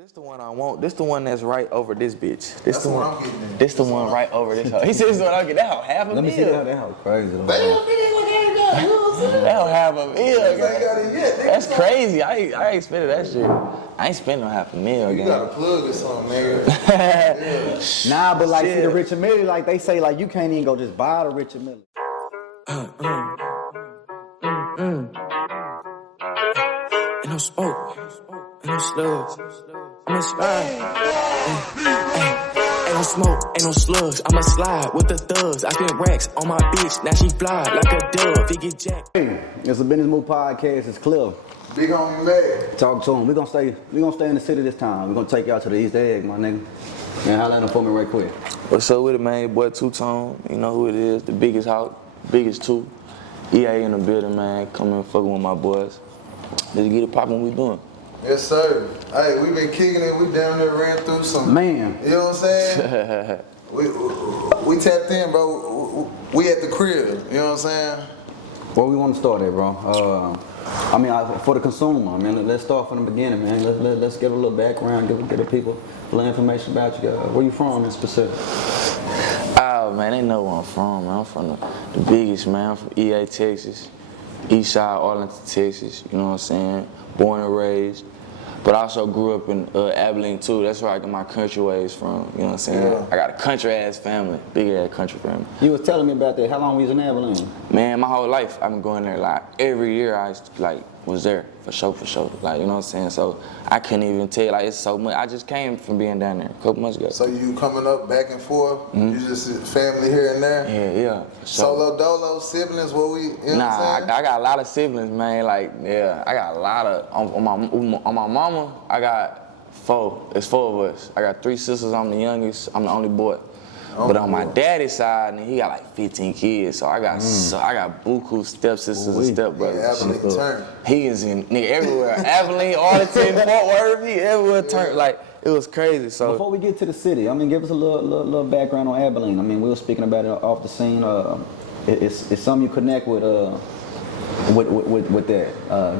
This the one I want. This the one that's right over this bitch. This That's the one. I'm getting. This the one right over this hoe. He said this is what I'm getting. That hoe half a meal. Let me see that hoe crazy. Damn, nigga, look at that. You know what I'm saying? That hoe half a meal. Ain't got it yet. That's crazy. I ain't spending that shit. I ain't spending no half a meal. You gotta plug or something, nigga. Nah, but like see the Richard Mille, like they say, like you can't even go just buy the Richard Mille. Ain't no smoke, ain't no slugs. I'ma slide. Ain't no smoke, ain't no slugs. I'ma slide with the thugs. I spent racks on my bitch, now she fly like a dove. He get jacked. Hey, it's a Business Move podcast. It's Cliff. Big homie Mag. Talk to him. We gonna stay in the city this time. We gonna take y'all to the East Egg, my nigga. And holla at him for me right quick. What's up with it, man? Boy, Two-Tone. You know who it is. The biggest house, biggest two. EA in the building, man. Come and fucking with my boys. Let's get it poppin'. What we doing? Yes, sir. Hey, we been kicking it. We down there ran through some. Man. You know what I'm saying? we tapped in, bro. We at the crib. You know what I'm saying? Where we want to start at, bro? For the consumer, man. Let's start from the beginning, man. Let's give a little background, give the people a little information about you guys. Where you from in specific? Oh, man, they know where I'm from, man. I'm from the biggest, man. I'm from EA, Texas. East side, Arlington, Texas. You know what I'm saying? Born and raised. But I also grew up in Abilene, too. That's where I get my country ways from. You know what I'm saying? Yeah. I got a country-ass family, big-ass country family. You was telling me about that. How long were you in Abilene? Man, my whole life, I've been going there. Like, every year I, was there, for sure. Like, you know what I'm saying? So, I couldn't even tell, like, it's so much. I just came from being down there a couple months ago. So, you coming up back and forth? Mm-hmm. You just family here and there? Yeah, for sure. Solo, dolo, siblings, what we, you know what I'm saying? I got a lot of siblings, man. Like, yeah, I got a lot of, on my mama, I got 4. It's 4 of us. I got 3 sisters, I'm the youngest, I'm the only boy. But on my daddy's side, he got like 15 kids, so I got buku stepsisters and stepbrothers. Yeah, Abilene turn. He is in everywhere. Abilene, Arlington, Fort Worth, he everywhere turned. Like, it was crazy. So before we get to the city, give us a little background on Abilene. We were speaking about it off the scene. It's something you connect with that.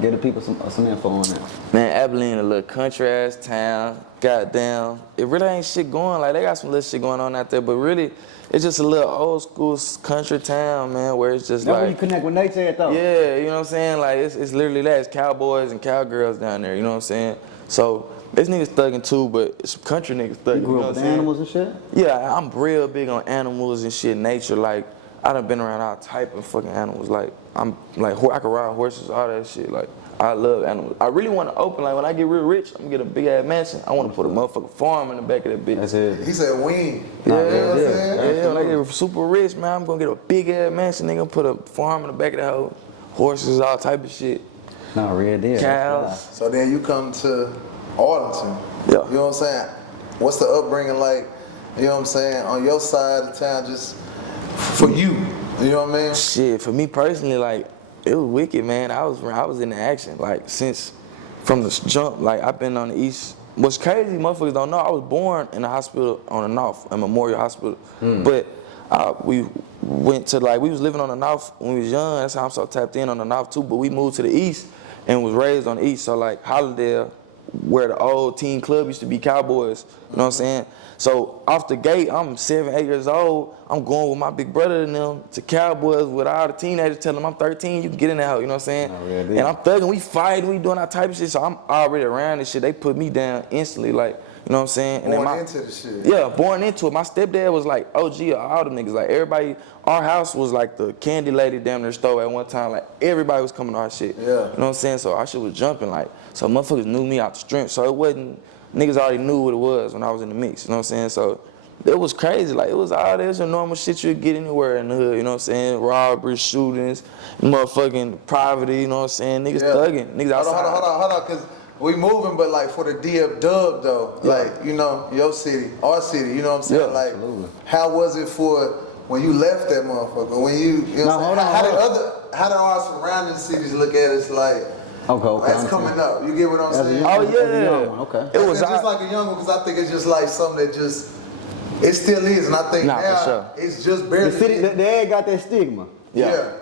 Give the people some info on that. Man, Abilene, a little country ass town. Goddamn, it really ain't shit going. Like, they got some little shit going on out there, but really, it's just a little old school country town, man, where it's just that's like. Where you connect with nature at though. Yeah, you know what I'm saying? Like, it's literally that. It's cowboys and cowgirls down there, you know what I'm saying? So, this niggas thugging too, but it's some country niggas thugging. You grew up with animals and shit? Yeah, I'm real big on animals and shit, nature. Like, I done been around all type of fucking animals. Like, I'm like, I can ride horses, all that shit. Like, I love animals. I really want to open, like, when I get real rich, I'm gonna get a big ass mansion. I want to put a motherfucking farm in the back of that bitch. That's it. He said wing. Yeah, you know what I'm saying? Yeah, when I get super rich, man, I'm gonna get a big ass mansion. Nigga, put a farm in the back of that hoe. Horses, all type of shit. No, real deal. Cows. So then you come to Arlington. Yeah. You know what I'm saying? What's the upbringing like, you know what I'm saying, on your side of town, just for you? You know what I mean? Shit, for me personally, like, it was wicked, man. I was in the action, like, since from the jump. Like, I've been on the east. What's crazy, motherfuckers don't know, I was born in a hospital on the north, a Memorial Hospital. But we went to, like, we was living on the north when we was young. That's how I'm so tapped in on the north too. But we moved to the east and was raised on the east. So, like, Hollandale, where the old teen club used to be Cowboys, you know what I'm saying? So off the gate, I'm 7, 8 years old. I'm going with my big brother and them to Cowboys with all the teenagers telling them I'm 13, you can get in the house, you know what I'm saying? Really. And I'm thugging, we fighting, we doing all type of shit, so I'm already around this shit. They put me down instantly, like, you know what I'm saying? And born into the shit. Yeah, born into it. My stepdad was like OG of all them niggas. Like, everybody, our house was like the candy lady damn near stove at one time. Like, everybody was coming to our shit. Yeah. You know what I'm saying? So our shit was jumping, like, so motherfuckers knew me out the strength. So it wasn't, niggas already knew what it was when I was in the mix, you know what I'm saying? So it was crazy. Like, it was all this normal shit you'd get anywhere in the hood, you know what I'm saying? Robberies, shootings, motherfucking poverty, you know what I'm saying? Niggas thugging, niggas outside. Hold on, because we moving, but like for the DF Dub though, like, you know, your city, our city, you know what I'm saying? Yeah, like, absolutely. How was it for when you left that motherfucker? When you know what I'm saying? How did our surrounding cities look at us like, Okay. that's coming up, you get what I'm saying? Oh, yeah. Okay. It was just like a young one, because I think it's just like something that just, it still is, and I think now for sure. it's just barely. The city, they ain't got that stigma. Yeah.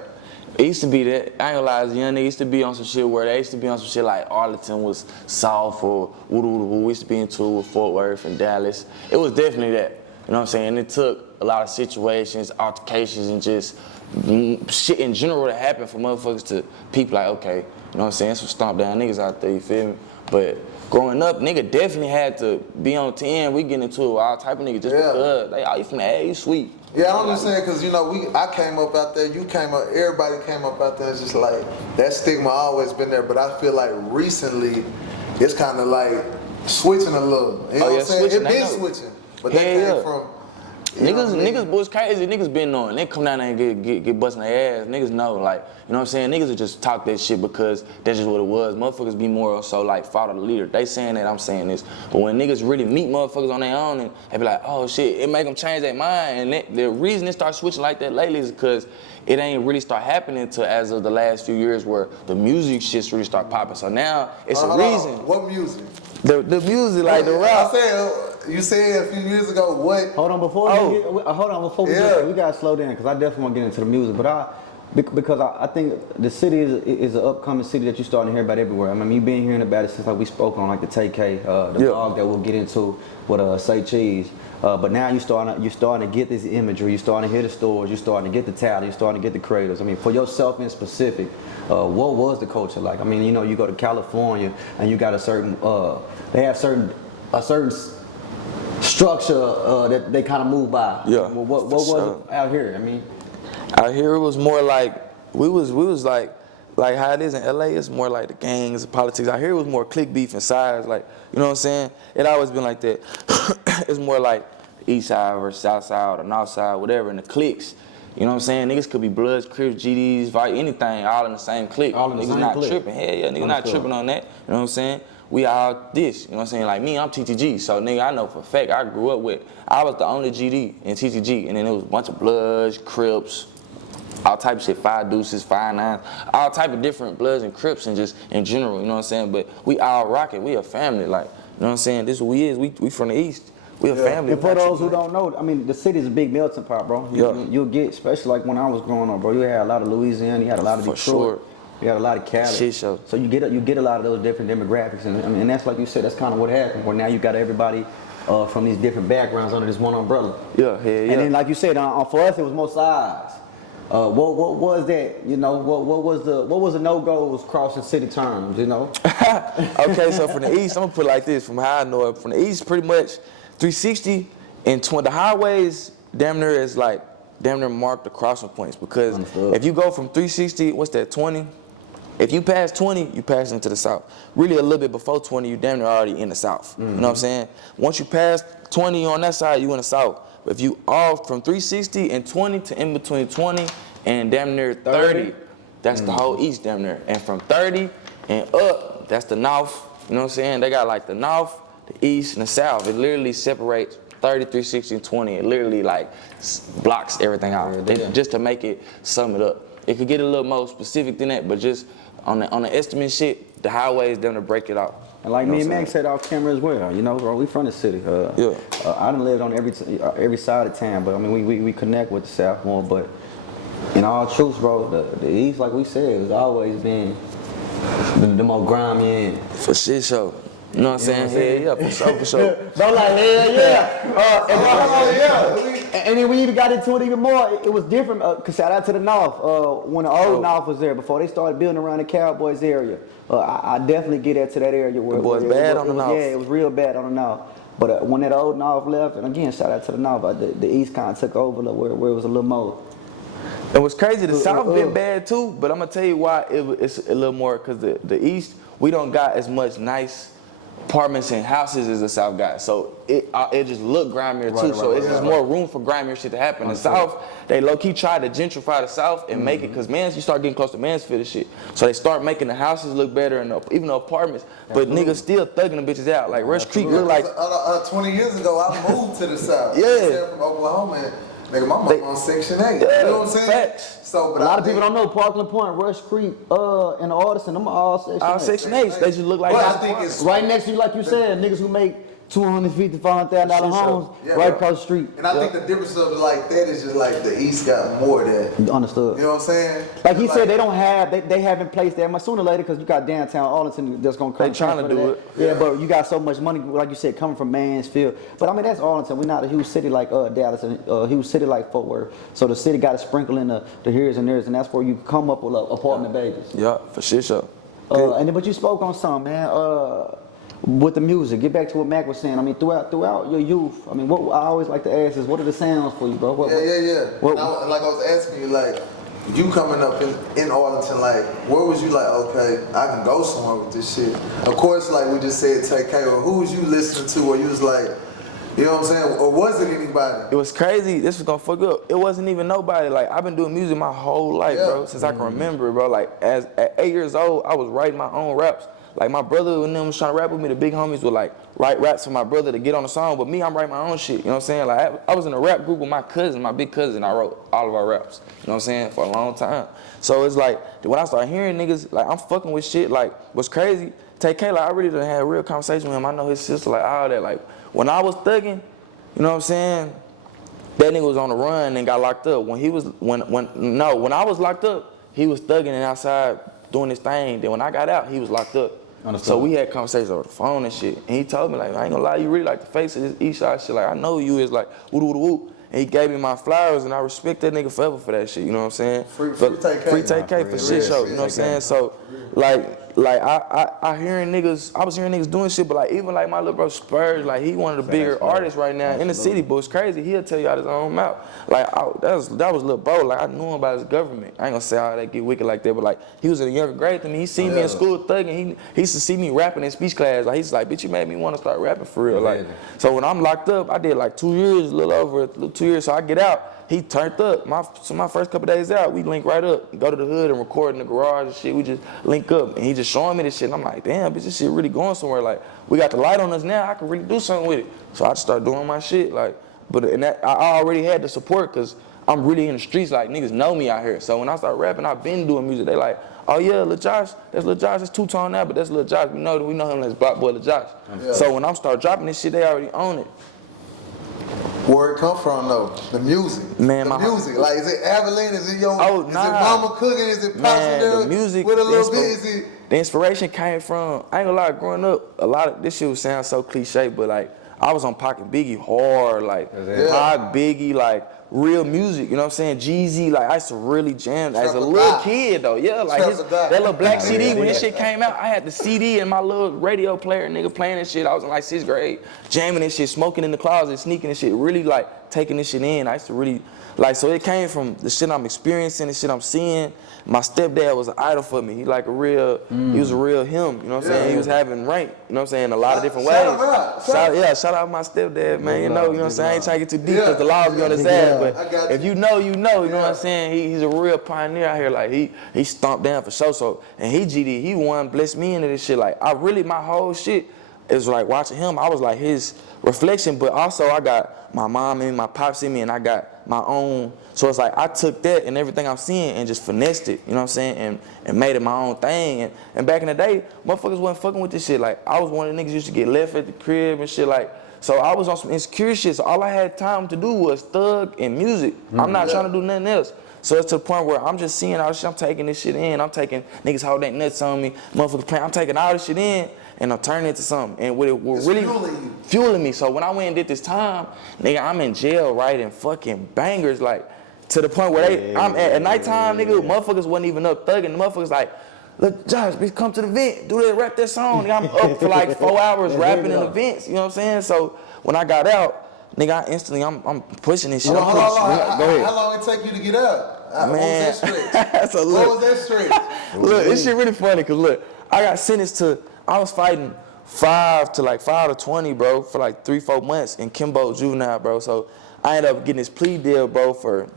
It used to be that. I ain't gonna lie, as a young nigga, used to be on some shit where they used to be on some shit like Arlington was soft or woo-doo-doo-woo. We used to be into with Fort Worth and Dallas. It was definitely that. You know what I'm saying? And it took a lot of situations, altercations, and just shit in general to happen for motherfuckers to people like, okay, you know what I'm saying? Some stomp down niggas out there, you feel me? But growing up, nigga definitely had to be on 10. We get into it with all type of niggas just because they all you from the A, you sweet. Yeah, I'm just saying, cause you know, I came up out there, you came up, everybody came up out there. It's just like that stigma always been there, but I feel like recently it's kind of like switching a little. You know what I'm saying? It been switching, but that came from. Niggas was crazy. Niggas been knowing. They come down there and get busting their ass. Niggas know, like, you know what I'm saying? Niggas will just talk that shit because that's just what it was. Motherfuckers be more so like father the leader. They saying that, I'm saying this. But when niggas really meet motherfuckers on their own and they be like, oh shit, it make them change their mind. And the reason it start switching like that lately is because it ain't really start happening until as of the last few years where the music shits really start popping. So now it's a reason. What music? The music, like the rap. I said, you said a few years ago, what? Hold on, before we get, we gotta slow down because I definitely want to get into the music. But because I think the city is an upcoming city that you're starting to hear about everywhere. I mean, you've been hearing about it since like we spoke on like the TayK, the blog that we'll get into with Say Cheese. But now you're starting to get this imagery. You're starting to hear the stores. You're starting to get the talent. You're starting to get the creators. I mean, for yourself in specific, what was the culture like? I mean, you know, you go to California and you got a certain, they have a certain structure that they kind of move by. Yeah. What was it out here? I mean, out here it was more like we was like how it is in LA. It's more like the gangs, the politics. Out here it was more clique beef and sides. Like, you know what I'm saying? It always been like that. It's more like east side versus south side or north side, whatever, and the cliques. You know what I'm saying? Niggas could be Bloods, Crips, GDs, anything, all in the same clique. All in the niggas same not clique. tripping. Hell yeah, niggas not tripping on that. You know what I'm saying? We all this. You know what I'm saying? Like me, I'm TTG. So nigga, I know for a fact I grew up with. I was the only GD in TTG, and then there was a bunch of Bloods, Crips, all type of shit, 5 Deuces, 5 9s, all type of different Bloods and Crips and just in general. You know what I'm saying? But we all rock it. We a family. Like, you know what I'm saying? This is what we is. We from the East. We a family. And for those who don't know, I mean, the city's a big melting pot, bro. You'll get, especially like when I was growing up, bro. You had a lot of Louisiana, you had a lot of Detroit, sure. You had a lot of Cali. Shit show. So you get a lot of those different demographics, and I mean, and that's like you said, that's kind of what happened. Where now you got everybody from these different backgrounds under this one umbrella. Yeah. And then, like you said, for us, it was more sides. What was that? You know, what was the no-goes crossing city terms? You know. Okay, so from the East, I'm gonna put it like this. From how I know it, from the East, pretty much 360 and 20. The highways damn near mark the crossing points because if you go from 360, what's that, 20? If you pass 20, you pass into the South. Really a little bit before 20, you damn near already in the South. You know what I'm saying? Once you pass 20 on that side, you in the South. But if you off from 360 and 20 to in between 20 and damn near 30, that's the whole East damn near. And from 30 and up, that's the North. You know what I'm saying? They got like the North, the East, and the South. It literally separates 30, 360, and 20. It literally like blocks everything out. Just to make it sum it up. It could get a little more specific than that, but just on the estimate shit, the highways them to break it out. And like me and Max said off camera as well, you know, bro, we from the city. I done lived on every side of town, but I mean, we connect with the South more. But in all truth, bro, the East, like we said, has always been the more grimy end. For shit show. You know what I'm saying? Yeah, for sure. Don't like, hell yeah. And then we even got into it even more. It was different, cause shout out to the North. When the old North was there, before they started building around the Cowboys area. I definitely get that to that area where the boys bad on the North. Yeah, it was real bad on the North. But when that old North left, and again, shout out to the North, the East kind of took over where it was a little more. And what's crazy, the South been bad too, but I'm gonna tell you why it's a little more, cause the East, we don't got as much nice apartments and houses as the South got, so it just look grimier too. So it's just more room for grimier shit to happen. The South, they low key try to gentrify the South and make it, cause you start getting close to Mansfield and shit. So they start making the houses look better and even the apartments, but niggas still thugging them bitches out. Like Rush Creek look like 20 years ago I moved to the South. Yeah. From Oklahoma. And nigga, my mom on Section 8. Yeah, you know what I'm saying? Facts. So, but a lot of people don't know Parkland Point, Rush Creek, and the Artisan, them are all Section 8. all Section 8. They just look like I think it's right next to you, like you said, niggas who make $250,000, $500,000 homes Yeah, right bro. across the street. And I think the difference of it like that is just like the East got more of that. Understood. You know what I'm saying? Like he said, they don't have, they haven't placed that much sooner or later because you got downtown Arlington that's going to come. They trying to do it. Yeah, but you got so much money, like you said, coming from Mansfield. But I mean, that's Arlington. We're not a huge city like Dallas and a huge city like Fort Worth. So the city got to sprinkle in the here's and there's, and that's where you come up with apartment babies. Yeah, for sure. But you spoke on something, man. With the music, get back to what Mac was saying. I mean, throughout your youth, I mean, what I always like to ask is, what are the sounds for you, bro? Yeah. Like I was asking you, like, you coming up in Arlington, like, where was you like, okay, I can go somewhere with this shit? Of course, like we just said, TayK, or who was you listening to where you was like, you know what I'm saying? Or was it anybody? It was crazy. This was gonna fuck up. It wasn't even nobody. Like, I've been doing music my whole life, bro, since I can remember, bro. Like, at 8 years old, I was writing my own raps. Like, my brother and them was trying to rap with me. The big homies would, like, write raps for my brother to get on the song. But me, I'm writing my own shit. You know what I'm saying? Like, I was in a rap group with my cousin, my big cousin. I wrote all of our raps. You know what I'm saying? For a long time. So it's like, when I started hearing niggas, like, I'm fucking with shit. Like, what's crazy, TayK, like, I really done had a real conversation with him. I know his sister, like, all that. Like, when I was thugging, you know what I'm saying? That nigga was on the run and got locked up. When I was locked up, he was thugging and outside doing his thing. Then when I got out, he was locked up. Understood. So we had conversations over the phone and shit. And he told me, like, I ain't gonna lie, you really like the face of this East Side shit. Like, I know you is like, woo-doo-woo-woo. And he gave me my flowers, and I respect that nigga forever for that shit, you know what I'm saying? Free TayK. Free TayK for shit show, you know what I'm saying? So, like I hearing niggas, I was hearing niggas doing shit, but like even like my little bro Spurs, like he one of the bigger artists right now in the city, but it's crazy, he'll tell you out his own mouth. Like that was little bro, like I knew him about his government. I ain't gonna say how they get wicked like that, but like he was in a younger grade than me. He seen me in school thugging, he used to see me rapping in speech class. Like he's like, bitch, you made me want to start rapping for real. Like, so when I'm locked up, I did like 2 years, a little over 2 years, so I get out. He turned up. My first couple days out, we link right up, go to the hood and record in the garage and shit. We just link up, and he just showing me this shit. And I'm like, damn, bitch, this shit really going somewhere. Like, we got the light on us now. I can really do something with it. So I just started doing my shit. Like, I already had the support because I'm really in the streets. Like, niggas know me out here. So when I start rapping, I've been doing music. They like, oh yeah, Lil Josh. That's Lil Josh. That's two-tone now, but that's Lil Josh. We know him as Block Boy Lil Josh. Yeah. So when I start dropping this shit, they already own it. Where it come from though? The music. Man, the music. Like, is it Abilene? Is it your? Oh, is nah. it mama cooking? Is it pops the music with a little bit? Is it? The inspiration came from, I ain't gonna lie, growing up, a lot of this shit would sound so cliche, but like I was on Pac and Biggie hard, like Pac, Biggie, like real music, you know what I'm saying? Jeezy, like I used to really jam as a little kid though, yeah, like that little black CD, when this shit came out, I had the CD and my little radio player, nigga playing this shit. I was in like 6th grade, jamming this shit, smoking in the closet, sneaking this shit, really like taking this shit in. I used to really, like, so it came from the shit I'm experiencing, the shit I'm seeing. My stepdad was an idol for me. He like a real, he was a real him, you know what I'm saying? He was having rank, you know what I'm saying, in a lot of different ways. Shout out my stepdad, man, you know what I'm saying? I ain't trying to get too deep because the laws be on his ass, but if you know, you know what I'm saying? He's a real pioneer out here, like he stomped down for sure, so, and he won, blessed me into this shit, like I really, my whole shit is like watching him, I was like his reflection, but also I got my mom and my pops in me, and I got my own. So it's like I took that and everything I'm seeing and just finessed it, you know what I'm saying, and made it my own thing. And back in the day, motherfuckers wasn't fucking with this shit. Like I was one of the niggas used to get left at the crib and shit. Like, so I was on some insecure shit. So all I had time to do was thug and music. I'm not trying to do nothing else. So it's to the point where I'm just seeing all this shit. I'm taking this shit in. I'm taking niggas holding that nuts on me, motherfuckers playing. I'm taking all this shit in. And I'm turning it into something. And what it was really fueling me. So when I went and did this time, nigga, I'm in jail writing fucking bangers, like, to the point where I'm at nighttime, nigga, motherfuckers wasn't even up thugging. The motherfuckers like, look, Josh, bitch, come to the vent, do that, rap that song. Nigga, I'm up for like 4 hours rapping in the vents, you know what I'm saying? So when I got out, nigga, I'm pushing this shit. Hold on. How long it take you to get out? Man, what was that stretch? What was that stretch? Look, this shit really funny, cause look, I got sentenced to, I was fighting 5 to 20, bro, for like 3-4 months in Kimbo juvenile, bro. So I ended up getting this plea deal, bro, for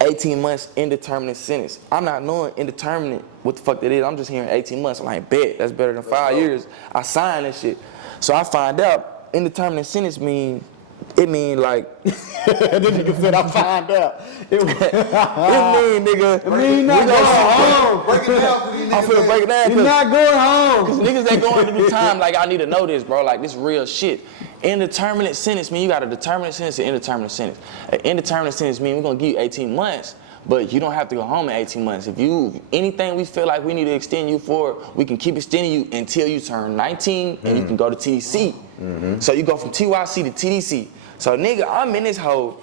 18 months indeterminate sentence. I'm not knowing indeterminate what the fuck that is. I'm just hearing 18 months. I'm like, bet, that's better than 5 years. I signed this shit. So I find out indeterminate sentence means It mean like. This nigga said I find out. It mean, nigga. It mean not going home. Break it down for these niggas. I'm finna break it down. You're not going home. Cause niggas ain't going to do time. Like, I need to know this, bro. Like, this real shit. Indeterminate sentence mean you got a determinate sentence and indeterminate sentence. An indeterminate sentence mean we're gonna give you 18 months, but you don't have to go home in 18 months. If anything we feel like we need to extend you for, we can keep extending you until you turn 19 and you can go to TDC. So you go from TYC to TDC. So nigga, I'm in this hole,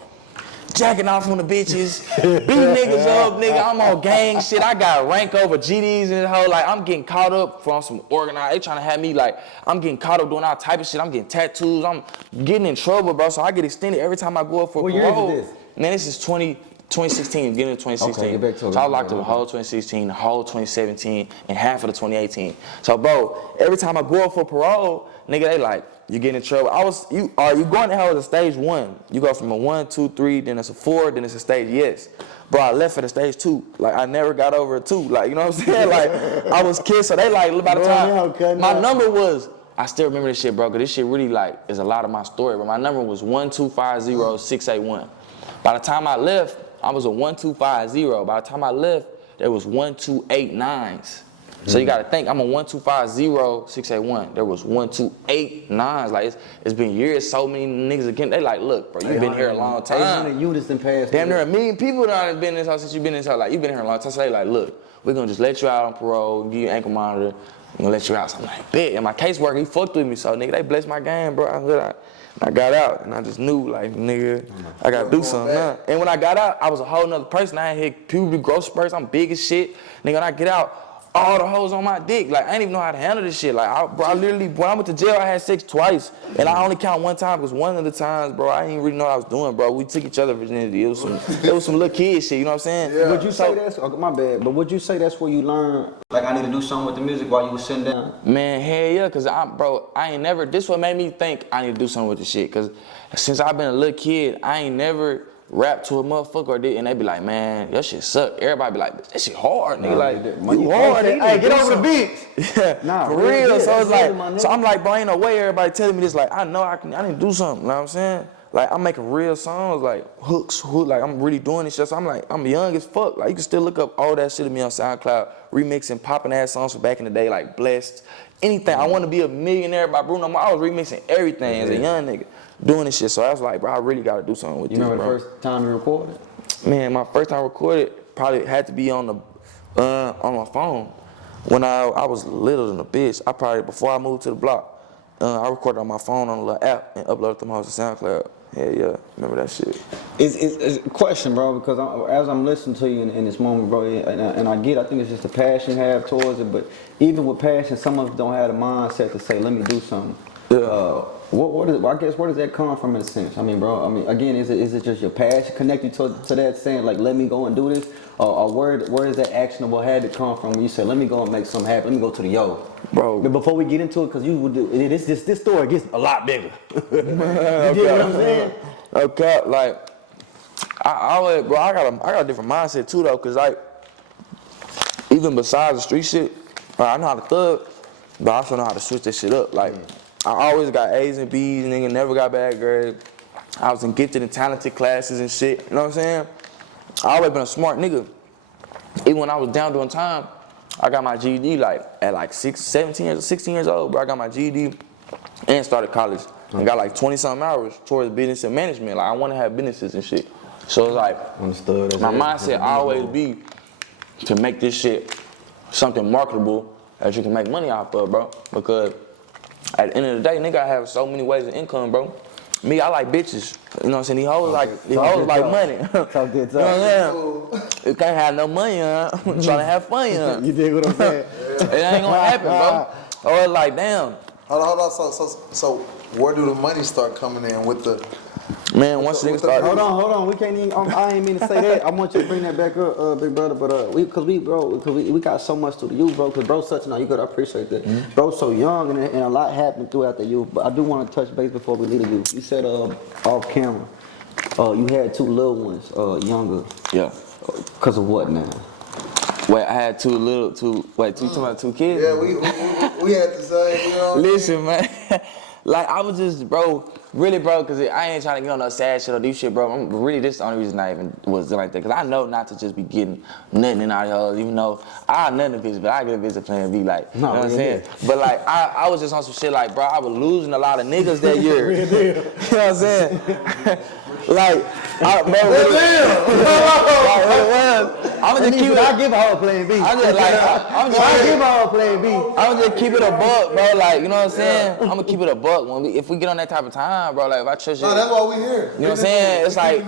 jacking off on the bitches, beating niggas up, nigga. I'm on gang shit. I got rank over GDs and the whole, like, I'm getting caught up from some organized. They trying to have me, like, I'm getting caught up doing all type of shit. I'm getting tattoos. I'm getting in trouble, bro. So I get extended every time I go up for parole. What year is this? Man, this is 2016, beginning of 2016. Okay, get back to it. So I was locked up the whole 2016, the whole 2017, and half of the 2018. So, bro, every time I go up for parole, nigga, they like, you get in trouble. You going to hell as a stage 1. You go from a 1, 2, 3, then it's a 4, then it's a stage yes. Bro, I left at a stage 2. Like, I never got over a 2. Like, you know what I'm saying? Like, I was kid, so they like, by the time, my number was, I still remember this shit, bro, because this shit really, like, is a lot of my story, but my number was 1250681. By the time I left, I was a 1250. By the time I left, there was 1289s. So you gotta think, I'm a 1250681. There was 1289s. Like, it's been years, so many niggas again. They like, look, bro, you been here a long time. 800 units in past. Damn, there are a million people that have been in this house since you've been in this house. Like, you've been here a long time. So they like, look, we're gonna just let you out on parole, give you an ankle monitor, we're gonna let you out. So I'm like, bet. And my caseworker, he fucked with me. So nigga, they blessed my game, bro. I got out and I just knew, like, nigga, I gotta do something now. And when I got out, I was a whole nother person. I ain't hit puberty growth spurts. I'm big as shit. Nigga, when I get out, all the hoes on my dick. Like, I didn't even know how to handle this shit. Like, I literally, when I went to jail, I had sex twice. And I only count one time because one of the times, bro, I didn't really know what I was doing, bro. We took each other virginity. It was some little kid shit, you know what I'm saying? Yeah. Would you say that's, my bad, but would you say that's where you learn, like, I need to do something with the music while you was sitting down? Man, hell yeah, because I ain't never, this what made me think I need to do something with this shit. Because since I've been a little kid, I ain't never rap to a motherfucker and they be like, man, your shit suck. Everybody be like, that shit hard, nigga. Like, you hard. Hey, get over the beat. Yeah, nah, for real. So it's like, so I'm like, bro, ain't no way everybody telling me this. Like, I know I need to do something. You know what I'm saying? Like, I'm making real songs, like hooks, like I'm really doing this shit. So I'm like, I'm young as fuck. Like, you can still look up all that shit of me on SoundCloud, remixing, popping ass songs from back in the day, like Blessed, anything. I want to be a millionaire by Bruno Mars. I was remixing everything as a young nigga, doing this shit. So I was like, bro, I really got to do something with this, bro. You remember the first time you recorded? Man, my first time recorded probably had to be on my phone. When I was little than a bitch, before I moved to the block, I recorded on my phone on a little app and uploaded them hoes to SoundCloud. Yeah, remember that shit. It's a question, bro, because as I'm listening to you in this moment, bro, and I think it's just the passion you have towards it, but even with passion, some of us don't have the mindset to say, let me do something. Yeah. I guess where does that come from in a sense? I mean, bro, again, is it just your passion connected to that saying, like, let me go and do this? Or where is that actionable had to come from when you say, let me go and make something happen, let me go to the yo? Bro. But before we get into it, because you would do, this story gets a lot bigger. You get what I'm saying? Okay, like, I always, bro, I got a different mindset too, though, because, like, even besides the street shit, I know how to thug, but I also know how to switch that shit up. Like, I always got A's and B's, nigga, never got bad grades. I was in gifted and talented classes and shit, you know what I'm saying? I always been a smart nigga. Even when I was down doing time, I got my GED like at 16 years old, bro. I got my GED and started college. And got like 20-something hours towards business and management. Like, I want to have businesses and shit. So it's like, understood. My mindset always be to make this shit something marketable that you can make money off of, bro. Because at the end of the day, nigga, I have so many ways of income, bro. Me, I like bitches. You know what I'm saying? These hoes like money. Talk good talk. You know what I'm saying? You can't have no money, huh? I'm trying to have fun, huh? You dig what I'm saying? It ain't gonna happen, bro. Or it's like, damn. Hold on. So where do the money start coming in with the? Man, once niggas start. Hold on. We can't even. I ain't mean to say that. I want you to bring that back up, big brother. But we got so much to you, bro. Cause bro's such. No, you good. I appreciate that. Mm-hmm. Bro's so young and a lot happened throughout the youth. But I do want to touch base before we leave the youth. You said off camera, you had two little ones, younger. Yeah. Cause of what now? Wait, I had two talking about two kids? Yeah, we had the same, you know. Listen, man. Like, I was just, bro, really, bro, because I ain't trying to get on no sad shit or do shit, bro. I'm really, this is the only reason I even was like that. Because I know not to just be getting nothing in our hoes, even though I nothing to visit, but I get a visit plan B, like, you know what I'm saying? But, like, I was just on some shit, like, bro, I was losing a lot of niggas that year. You know what I'm saying? Like, bro, I'm gonna just keep it. I give a whole plan B. I'm just like, I'm give a whole plan B. I'm just keep it a buck, bro. Like, you know what I'm saying? I'm gonna keep it a buck if we get on that type of time, bro. Like, if I trust you. No, that's why we here. You know what I'm saying? It's like,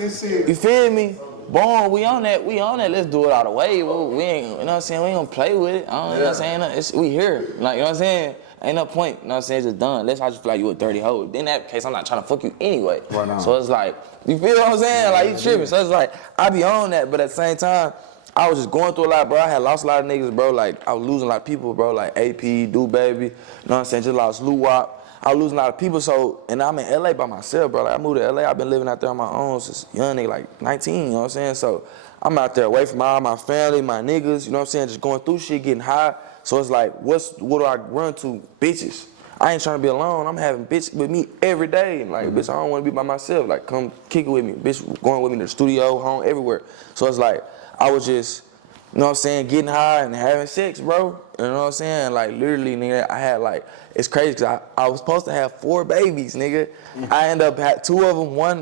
you feel me? Boom, we on that. Let's do it all the way. We ain't, you know what I'm saying? We ain't gonna play with it. You know what I'm saying? We here. Like, you know what I'm saying? Ain't no point, you know what I'm saying? It's just done. Unless I just feel like you a dirty hoe. In that case, I'm not trying to fuck you anyway. Right on. So it's like, you feel what I'm saying? Like, you tripping. So it's like, I be on that, but at the same time, I was just going through a lot, bro. I had lost a lot of niggas, bro. Like, I was losing a lot of people, bro. Like, AP, Do Baby, you know what I'm saying? Just lost Lou Wop. I was losing a lot of people, so, and I'm in LA by myself, bro. Like, I moved to LA. I've been living out there on my own since young nigga, like 19, you know what I'm saying? So, I'm out there away from all my family, my niggas, you know what I'm saying? Just going through shit, getting high. So it's like, what do I run to? Bitches. I ain't trying to be alone. I'm having bitch with me every day. Like, bitch, I don't want to be by myself. Like, come kick it with me. Bitch, going with me to the studio, home, everywhere. So it's like, I was just, you know what I'm saying, getting high and having sex, bro. You know what I'm saying? Like, literally, nigga, I had like, it's crazy because I was supposed to have 4 babies, nigga. I ended up had 2 of them. One,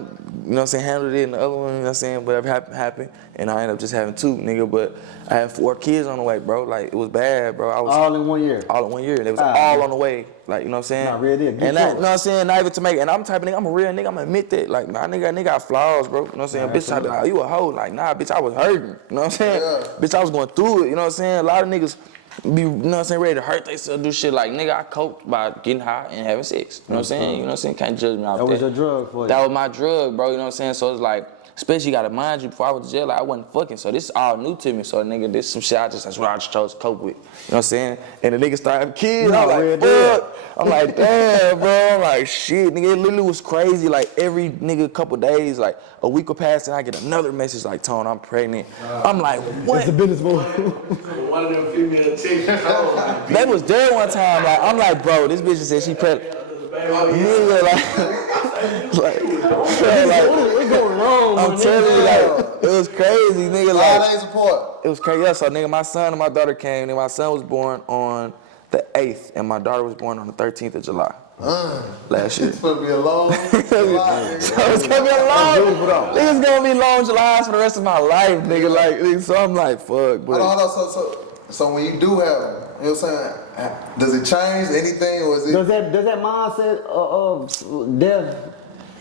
you know what I'm saying, handled it, and the other one, you know what I'm saying, whatever happened. And I ended up just having 2, nigga. But I had 4 kids on the way, bro. Like, it was bad, bro. All in 1 year? All in 1 year. They was all on the way. Like, you know what I'm saying? Not real deal. And that, you know what I'm saying? Not even to make, and I'm the type of nigga, I'm a real nigga, I'm gonna admit that. Like, my nigga got flaws, bro. You know what I'm saying? Bitch, I be like, oh, you a hoe. Like, nah, bitch, I was hurting. You know what I'm saying? Yeah. Bitch, I was going through it. You know what I'm saying? A lot of niggas be, you know what I'm saying, ready to hurt themselves, do shit like, nigga, I coped by getting high and having sex. You know what I'm saying? You know what I'm saying? Can't judge me off that. That was your drug for you? That was my drug, bro. You know what I'm saying? So it's like, especially you gotta mind you, before I went to jail, like, I wasn't fucking. So this is all new to me. So nigga, this some shit that's what I just chose to cope with. You know what I'm saying? And the nigga started having kids. I'm like, fuck. I'm like, damn, bro. I'm like, shit, nigga. It literally was crazy. Like, every nigga couple days, like, a week will pass and I get another message like, Tone, I'm pregnant. I'm like, what? It's a business move. One of them female chicks. They was there one time. Like, I'm like, bro, this bitch just said she pregnant. Nigga, What's going wrong? I'm telling you, like, it was crazy, nigga. Like, days apart. it was crazy. Yeah, so nigga, my son and my daughter came. And my son was born on the 8th, and my daughter was born on the 13th of July. Last year. It's gonna be a long July, So nigga. it's gonna be a long, nigga's gonna be long Julys for the rest of my life, nigga. Like, nigga, so I'm like, fuck, but. Hold on. So when you do have them, you know what I'm saying? Does it change anything, or is it? Does that mindset of death?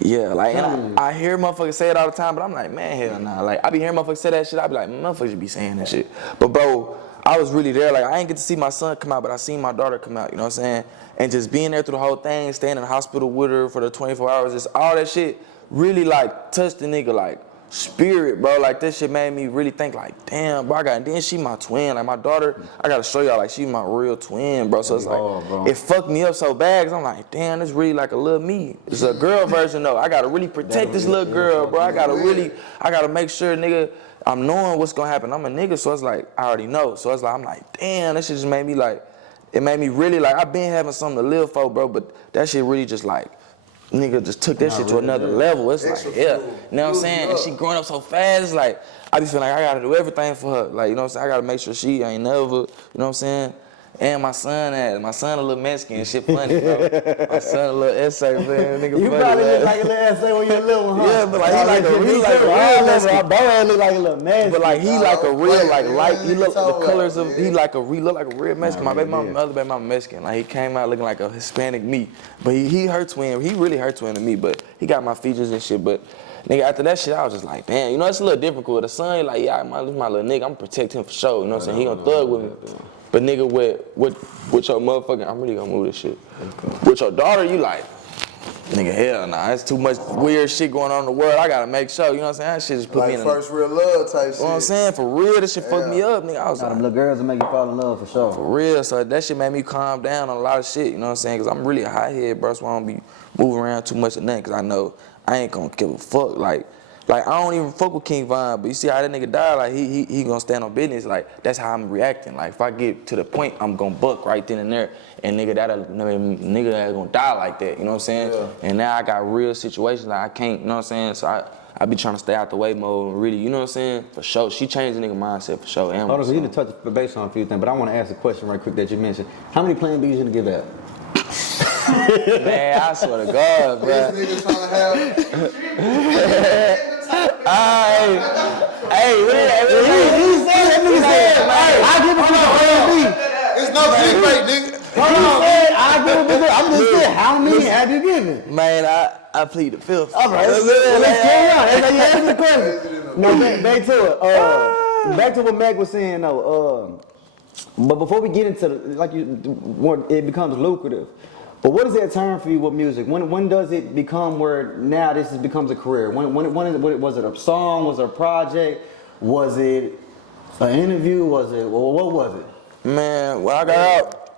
Yeah, like, and I hear motherfuckers say it all the time, but I'm like, man, hell nah. Like, I be hearing motherfuckers say that shit, I be like, motherfuckers should be saying that shit. But bro, I was really there. Like, I ain't get to see my son come out, but I seen my daughter come out, you know what I'm saying? And just being there through the whole thing, staying in the hospital with her for the 24 hours, just all that shit really, like, touched the nigga, like, spirit, bro. Like, this shit made me really think, like, damn, bro, and then she my twin. Like, my daughter, I gotta show y'all, like, she my real twin, bro. So it's like, it fucked me up so bad, cause I'm like, damn, this really like a little me. It's a girl version, though. I gotta really protect this little girl, bro. I gotta make sure, nigga, I'm knowing what's gonna happen. I'm a nigga, so it's like, I already know. So it's like, I'm like, damn, that shit just made me like, it made me really like, I've been having something to live for, bro, but that shit really just like, nigga just took that shit to another level. It's like, yeah, you know what I'm saying? And she growing up so fast, it's like, I be feeling like I gotta do everything for her. Like, you know what I'm saying? I gotta make sure she ain't never, you know what I'm saying? And my son a little Mexican, shit funny, bro. My son a little essay, man, nigga You funny, probably man. look like a little essay when you're little, huh? Yeah, but like, he like a real, like, real Mexican. Boy, look like a little Mexican. But like, he like a real, like, light, he look, the talking colors about, of, he like a real, look like a real Mexican. My yeah. other baby mama Mexican. Like, he came out looking like a Hispanic me. But he her twin, he really her twin to me, but he got my features and shit, but nigga, after that shit, I was just like, damn, you know, it's a little difficult. The son, he like, yeah, my little nigga, I'm gonna protect him for sure, you know what I'm saying? He gonna thug with me. But nigga, with your motherfucking, I'm really gonna move this shit. With your daughter, you like, nigga, hell nah, it's too much weird shit going on in the world. I gotta make sure, you know what I'm saying? That shit just put Like me in first real love type shit. You know what I'm saying? For real, this shit fucked me up, nigga. I was Them like, little girls will make you fall in love for sure. for real, so that shit made me calm down on a lot of shit, you know what I'm saying? Cause I'm really a hothead, bro, so I don't be moving around too much of nothing, cause I know I ain't gonna give a fuck. Like, Like, I don't even fuck with King Von, but you see how that nigga died, like, he gonna stand on business. Like, that's how I'm reacting. Like, if I get to the point, I'm gonna buck right then and there. And nigga that's gonna die like that, you know what I'm saying? Yeah. And now I got real situations, like, I can't, you know what I'm saying? So I be trying to stay out the way mode, really, you know what I'm saying? For sure. She changed the nigga mindset, for sure. Hold on, you need to touch base on a few things, but I want to ask a question right quick that you mentioned. How many Plan Bs you gonna give out? Man, I swear to God, bro. This nigga trying to have. Hey, He said that nigga said, I give it to the Plan B. It's no secret, nigga. Hold on, I give it to the. I'm just saying, how many have you given? man, I plead the fifth. All right, let's carry on. That's how you answer the question. No, back to it. Back to what Mac was saying though. But before we get into it becomes lucrative. But what is that term for you with music? When does it become where now this becomes a career? When was it a song? Was it a project? Was it an interview? What was it? Man, when I got out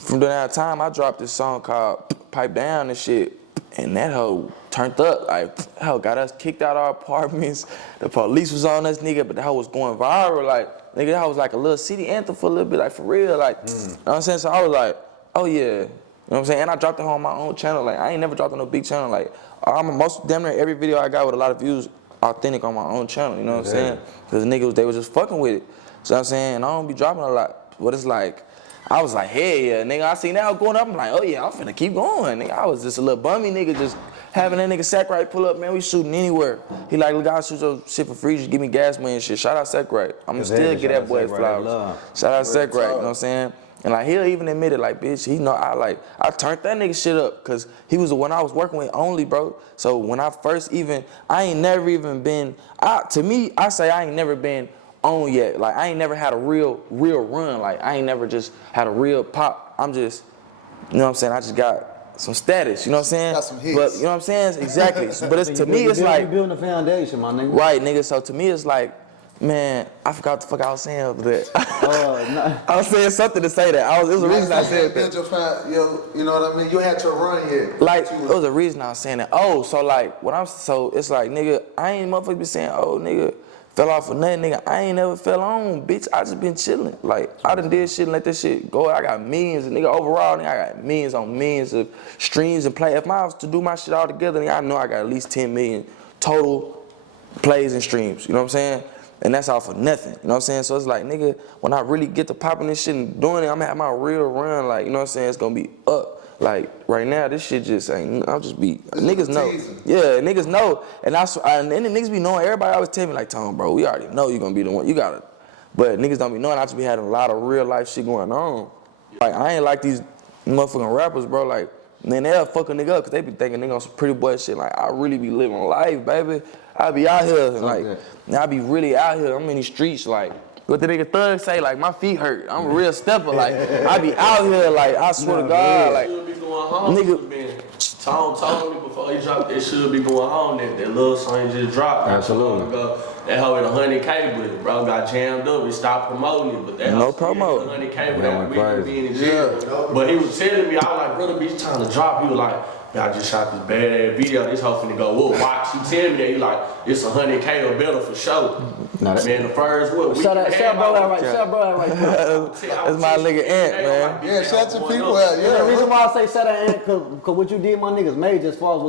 from that time, I dropped this song called Pipe Down and shit. And that hoe turned up. Like, hell, got us kicked out our apartments. The police was on us, nigga, but that hoe was going viral. Like, nigga, that was like a little city anthem for a little bit, like, for real. Like, you know what I'm saying? So I was like, oh, yeah. You know what I'm saying? And I dropped it on my own channel. Like, I ain't never dropped on no big channel. Like, most damn near every video I got with a lot of views authentic on my own channel, you know what I'm saying? Because niggas, they was just fucking with it. So I'm saying, I don't be dropping a lot. But it's like, I was like, hey, yeah, nigga, I seen that going up. I'm like, oh yeah, I'm finna keep going, nigga. I was just a little bummy nigga, just having that nigga Sackright pull up, man, we shooting anywhere. He like, look, I'll shoot your shit for free, just give me gas money and shit. Shout out Sackright. I'ma still get that boy his flowers. Shout out Sackright, you know what I'm saying? And like, he'll even admit it, like, bitch, he know I turned that nigga shit up, cause he was the one I was working with only, bro. So when I first I ain't never even been, to me, I say I ain't never been on yet. Like, I ain't never had a real run. Like, I ain't never just had a real pop. I'm just, you know what I'm saying? I just got some status, you know what I'm saying? Got some hits. But, you know what I'm saying? Exactly. But it's, to me, it's like. You building a foundation, my nigga. Right, nigga. So to me, it's like, man, I forgot what the fuck I was saying over there. I was saying something to say that. It was a reason I said that. You know what I mean? You had your run yet. Like, it was a reason I was saying that. Oh, so like, it's like, nigga, I ain't motherfucker be saying, oh, nigga, fell off for nothing, nigga. I ain't never fell on, bitch. I just been chilling. Like, I done did shit and let this shit go. I got millions, nigga, overall, nigga, I got millions on millions of streams and play. If I was to do my shit all together, nigga, I know I got at least 10 million total plays and streams, you know what I'm saying? And that's all for nothing, you know what I'm saying? So it's like, nigga, when I really get to popping this shit and doing it, I'm gonna have my real run, like, you know what I'm saying? It's gonna be up. Like, right now, this shit just ain't, I'll just be, niggas know. Yeah, niggas know. And and the niggas be knowing, everybody always tell me, like, Tone, bro, we already know you gonna be the one, you gotta. But niggas don't be knowing, I just be having a lot of real life shit going on. Like, I ain't like these motherfucking rappers, bro, like, man, they'll fuck a nigga up, cause they be thinking nigga on some pretty boy shit. Like, I really be living life, baby. I be out here, like, I be really out here, I'm in these streets, like, what the nigga Thug say, like, my feet hurt. I'm a real stepper, like, I be out here, like, I swear to God, like, nigga. Tom told me before he dropped that should be going home, that little song he just dropped. Absolutely. That hoe at 100K, but bro got jammed up, he stopped promoting it, but that no hoe promo. 100K without really being in jail. But he was telling me, I was like, brother, bitch trying to drop. He was like, I just shot this badass video, this hoe finna go, whoa, watch. He tell me that, he like, it's 100K or better for sure. Man, the first what? Shout bro out right there. That's my nigga Ant, man. Yeah, shout to people out, yeah. The reason why I say shout out Ant, cause what you did, my niggas major as far as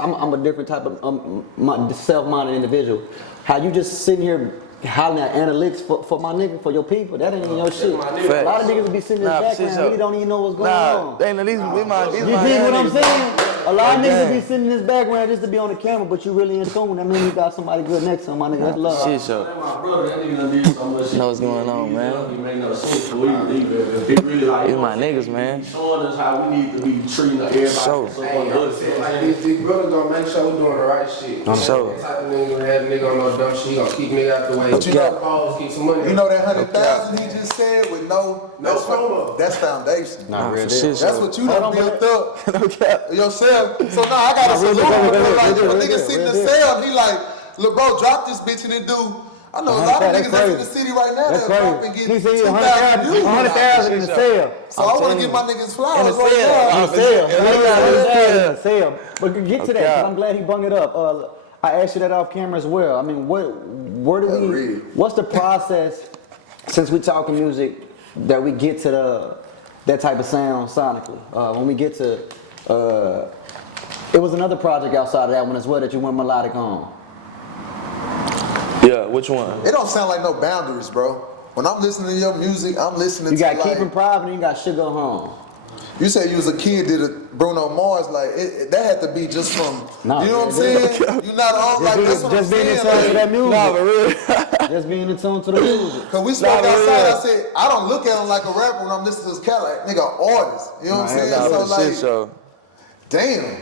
I'm a different type of self-minded individual. How you just sitting here hollering at analytics for my nigga, for your people, that ain't your shit. A lot of niggas be sitting in the background, really don't even know what's going on. You dig what I'm saying? A lot of niggas be sitting in this background just to be on the camera, but you really in tune. That means you got somebody good next to him, my nigga. That's love. Shit show. My brother, that nigga done did so much shit. Know what's going on, man. He made no sense for we really like. It's my niggas, man. Showing us how we need to be treating everybody. So. Like these brothers gonna make sure we doing the right shit. So. The type of nigga gonna have a nigga on no dumb shit. He gonna keep nigga out the way. But you know, balls, keep some money. You know that 100,000 he just said with no promo. That's foundation. Not real shit. That's what you done built up No cap. yourself. So now I gotta salute him. Like, a nigga sitting in the cell, he like, look, bro, drop this bitch and then do. I know a lot of niggas that's in the city right now that drop and get 2,000 views. 100,000 in the sale. So I want to give my niggas flowers. In the But get to that, 'cause I'm glad he bung it up. I asked you that off camera as well. I mean, what's the process, since we talking music, that we get to that type of sound sonically? When we get to, it was another project outside of that one as well that you went melodic on. Yeah, which one? It don't sound like no boundaries, bro. When I'm listening to your music, I'm listening You to got Keeping Private and you got Sugar Home. You said you was a kid, did a Bruno Mars, like, that had to be just from, Nah, you know what I'm saying? You're not on, like, that's what I'm just being in saying. tune to that music. Nah, for real. Just being in tune to the music. Cause we spoke outside, I said, I don't look at him like a rapper when I'm listening to his cat, like, nigga, artist. You know what I'm saying? So, like, Shit show. damn.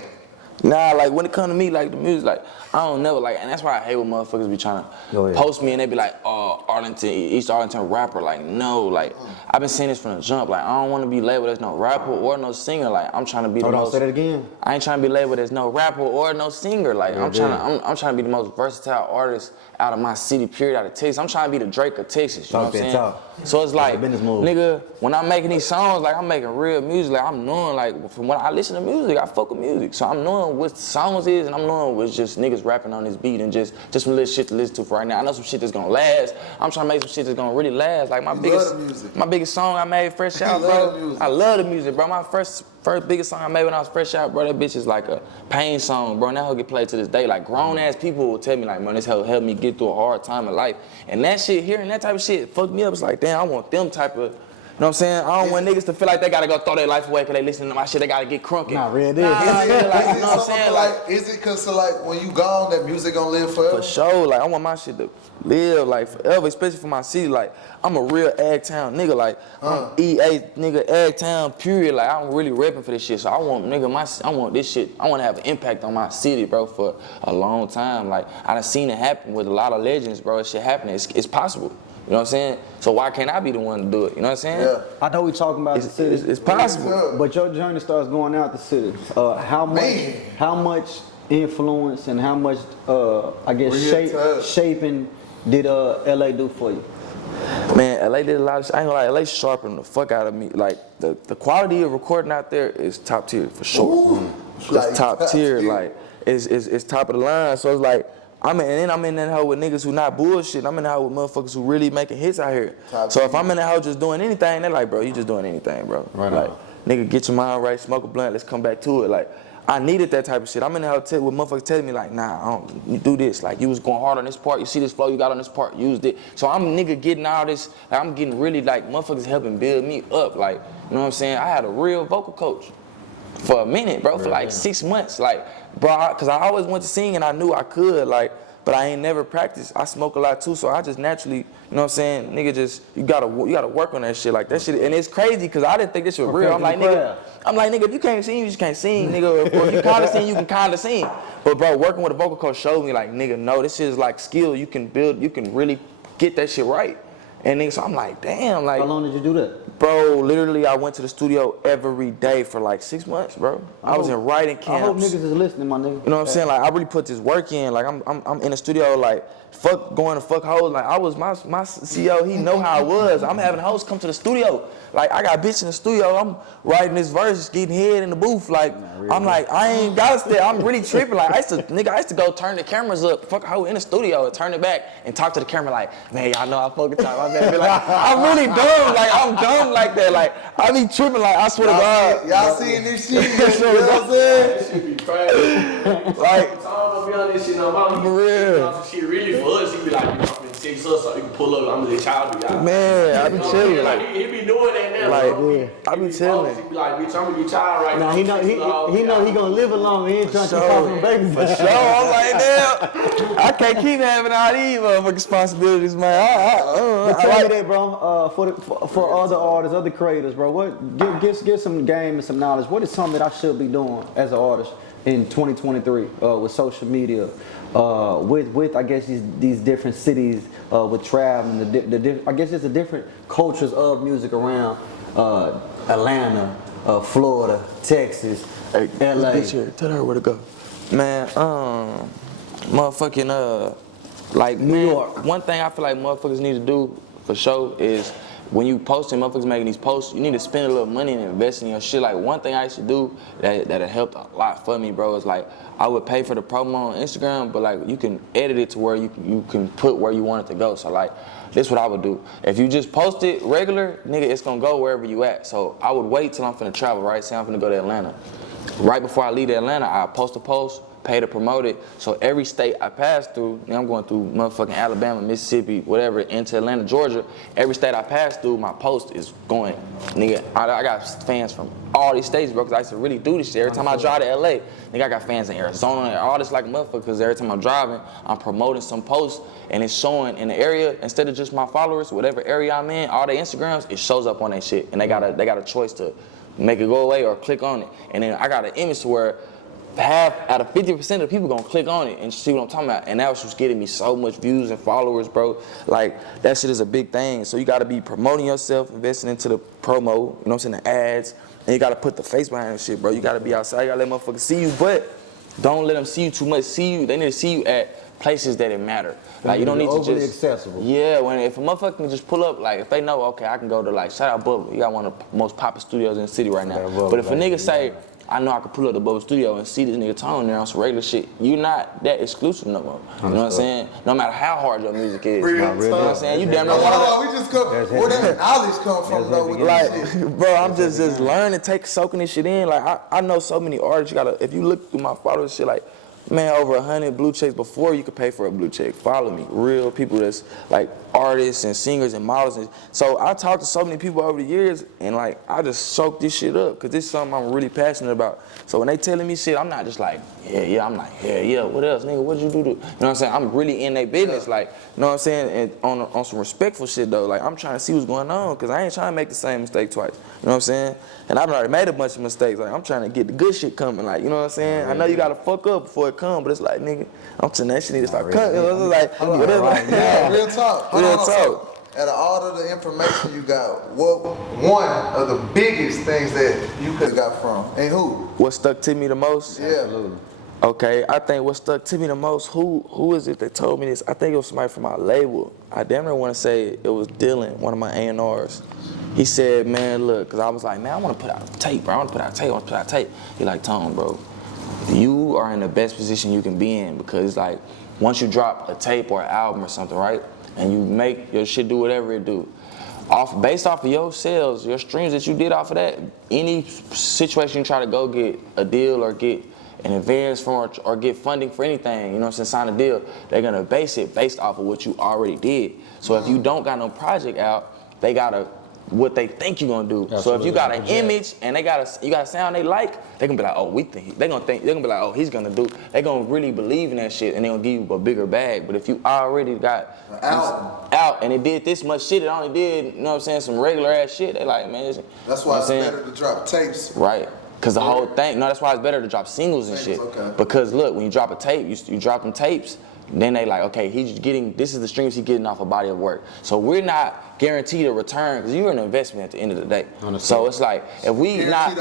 Nah, like when it come to me, like the music, like I don't never like, and that's why I hate when motherfuckers be trying to post me and they be like, oh, Arlington, East Arlington rapper. Like, no, like I've been saying this from the jump. Like I don't want to be labeled as no rapper or no singer. Like I'm trying to be the most. Say that again. I ain't trying to be labeled as no rapper or no singer. Like I'm trying to be the most versatile artist out of my city, period, out of Texas. I'm trying to be the Drake of Texas. You know what I'm saying? So it's like, nigga, when I'm making these songs, like I'm making real music. Like I'm knowing, like from when I listen to music, I fuck with music. So I'm knowing what the songs is, and I'm knowing what's just niggas rapping on this beat, and just some little shit to listen to for right now. I know some shit that's gonna last. I'm trying to make some shit that's gonna really last. Like my biggest song I made fresh out, bro. I love the music, bro. My first biggest song I made when I was fresh out, bro. That bitch is like a pain song, bro. And that hoe get played to this day. Like grown ass people will tell me, like, man, this hoe helped me get through a hard time in life. And that shit, hearing that type of shit, fucked me up. It's like, damn, I want them type of. You know what I'm saying? I don't want niggas to feel like they gotta go throw their life away because they listening to my shit, they gotta get crunky. Nah, real Is it cause of like when you gone, that music gonna live forever? For sure, like I want my shit to live like forever, especially for my city. Like I'm a real Agtown nigga, like I'm EA nigga, Agtown period. Like I'm really repping for this shit. So I want I want this shit, I wanna have an impact on my city, bro, for a long time. Like I done seen it happen with a lot of legends, bro. It shit happening. It's possible. You know what I'm saying? So why can't I be the one to do it? You know what I'm saying? Yeah. I know we talking about the city. It's possible. But your journey starts going out the city. How much influence and how much I guess shaping did LA do for you? Man, LA did a lot of shit. I ain't gonna lie, LA sharpened the fuck out of me. Like the quality of recording out there is top tier for sure. It's top tier, like it's top of the line. So it's like I'm in that hoe with niggas who not bullshit. I'm in that hoe with motherfuckers who really making hits out here. So if I'm in that hoe just doing anything, they're like, bro, you just doing anything, bro. Right like, nigga, get your mind right, smoke a blunt, let's come back to it. Like, I needed that type of shit. I'm in the hotel with motherfuckers telling me like, nah, you do this. Like, you was going hard on this part. You see this flow you got on this part, used it. So I'm nigga getting all this, like, I'm getting really like, motherfuckers helping build me up. Like, you know what I'm saying? I had a real vocal coach for a minute, bro, for like 6 months. Like, bro, cause I always went to sing and I knew I could, like, but I ain't never practiced. I smoke a lot too, so I just naturally, you know what I'm saying, nigga, just you gotta work on that shit, like that shit. And it's crazy because I didn't think this shit was real. I'm like, nigga, if you can't sing, you just can't sing, nigga. Or if you kinda sing, you can kinda sing. But bro, working with a vocal coach showed me like, nigga, no, this shit is like skill. You can build, you can really get that shit right. And nigga, so I'm like, damn, like. How long did you do that? Bro, literally, I went to the studio every day for like 6 months, bro. I was in writing camps. I hope niggas is listening, my nigga. You know what I'm saying? Like, I really put this work in. Like, I'm in the studio, like, fuck going to fuck hoes. Like, I was my CEO. He know how I was. I'm having hoes come to the studio. Like, I got bitch in the studio. I'm writing this verse, getting head in the booth. Like, I'm like, I ain't got to stay. I'm really tripping. Like, I used to go turn the cameras up, fuck a hoe in the studio, and turn it back and talk to the camera like, man, y'all know I fucking time. My man be like, I'm really dumb. Like, I'm dumb like that. Like, I be tripping. Like, I swear to God. Y'all seeing this shit? You know what I'm saying? This shit be crazy. Like, I don't know be on this shit no more. For real. Some shit really for us. He be like, I'm finna text us so you can pull up. I'm gonna let y'all do y'all. Man, I be chilling. Like, he be doing that now. Like, I be chilling. He be like, bitch, I'm gonna get y'all right now. He know he gonna live along. He ain't trying to pop some babies. For sure. I'm like, damn, I can't keep having all these motherfucking responsibilities, man. But tell me that, bro. For other artists, other creators, bro. What give some game and some knowledge. What is something that I should be doing as an artist in 2023 with social media, with I guess these different cities, with traveling, I guess it's the different cultures of music around Atlanta, Florida, Texas, LA. Tell her where to go. Man, motherfucking, like, New York. One thing I feel like motherfuckers need to do for sure is when you posting, motherfuckers making these posts, you need to spend a little money and invest in your shit. Like one thing I used to do that helped a lot for me, bro, is like I would pay for the promo on Instagram, but like you can edit it to where you can put where you want it to go. So like this what I would do. If you just post it regular, nigga, it's gonna go wherever you at. So I would wait till I'm finna travel, right? Say I'm finna go to Atlanta. Right before I leave to Atlanta, I post a post, pay to promote it. So every state I pass through, I'm going through motherfucking Alabama, Mississippi, whatever, into Atlanta, Georgia. Every state I pass through, my post is going, nigga. I got fans from all these states, bro, because I used to really do this shit. Every time I drive to LA, nigga, I got fans in Arizona, all this like a motherfucker, because every time I'm driving, I'm promoting some posts, and it's showing in the area, instead of just my followers, whatever area I'm in, all their Instagrams, it shows up on their shit. And they got a choice to make it go away or click on it. And then I got an image to where half out of 50% of the people gonna click on it and see what I'm talking about. And that was just getting me so much views and followers, bro. Like, that shit is a big thing. So you gotta be promoting yourself, investing into the promo, you know what I'm saying, the ads. And you gotta put the face behind the shit, bro. You gotta be outside, you gotta let motherfuckers see you, but don't let them see you too much. They need to see you at places that it matter. Like, you don't need to just overly accessible. Yeah, if a motherfucker can just pull up, like if they know, okay, I can go to like shout out Bubba. You got one of the most popular studios in the city right now. But if a nigga say, I know I can pull up the Bubba studio and see this nigga Tone there on some regular shit, you not that exclusive no more. You know what I'm saying? No matter how hard your music is. You know what I'm saying? You damn near we just go. Where that knowledge come from though? With like, bro, I'm just learning, soaking this shit in. Like I know so many artists. If you look through my followers, shit, like, man, over 100 blue checks before you could pay for a blue check. Follow me. Real people that's like artists and singers and models. And so I talked to so many people over the years, and like I just soaked this shit up because this is something I'm really passionate about. So when they telling me shit, I'm not just like, yeah, I'm like, yeah, what else, nigga, what you do? You know what I'm saying? I'm really in their business, like, you know what I'm saying? And on some respectful shit though, like I'm trying to see what's going on because I ain't trying to make the same mistake twice. You know what I'm saying? And I've already made a bunch of mistakes. Like I'm trying to get the good shit coming, like, you know what I'm saying? I know you gotta fuck up before it come, but it's like, nigga, I'm tenacious, need to start cutting. It's like, whatever. Real talk. Real talk. Out of all of the information you got, what one of the biggest things that you could have got from, and who? What stuck to me the most? Yeah. Absolutely. Okay, I think what stuck to me the most, who is it that told me this? I think it was somebody from my label. I damn near want to say it was Dylan, one of my A&Rs. He said, man, look, because I was like, man, I want to put out a tape, bro. I want to put out a tape. He like, Tone, bro, you are in the best position you can be in because, like, once you drop a tape or an album or something, right, and you make your shit do whatever it do, based off of your sales, your streams that you did off of that, any situation you try to go get a deal or get an advance from or get funding for anything, you know what I'm saying, sign a deal, they're gonna base it based off of what you already did. So if you don't got no project out, they gotta what they think you're gonna do. Absolutely. So if you got an image and you got a sound they like, they gonna be like, oh, they're gonna be like, oh, he's gonna do. They gonna really believe in that shit and they gonna give you a bigger bag. But if you already got out and it did this much shit, it only did, you know what I'm saying, some regular ass shit, they like, man, that's why it's better to drop tapes. Right. Because the whole thing, no, that's why it's better to drop singles and shit. Okay. Because look, when you drop a tape, you drop them tapes, then they like, okay, this is the streams he's getting off a body of work. So we're not guaranteed a return because you're an investment at the end of the day. So it's like, if we not,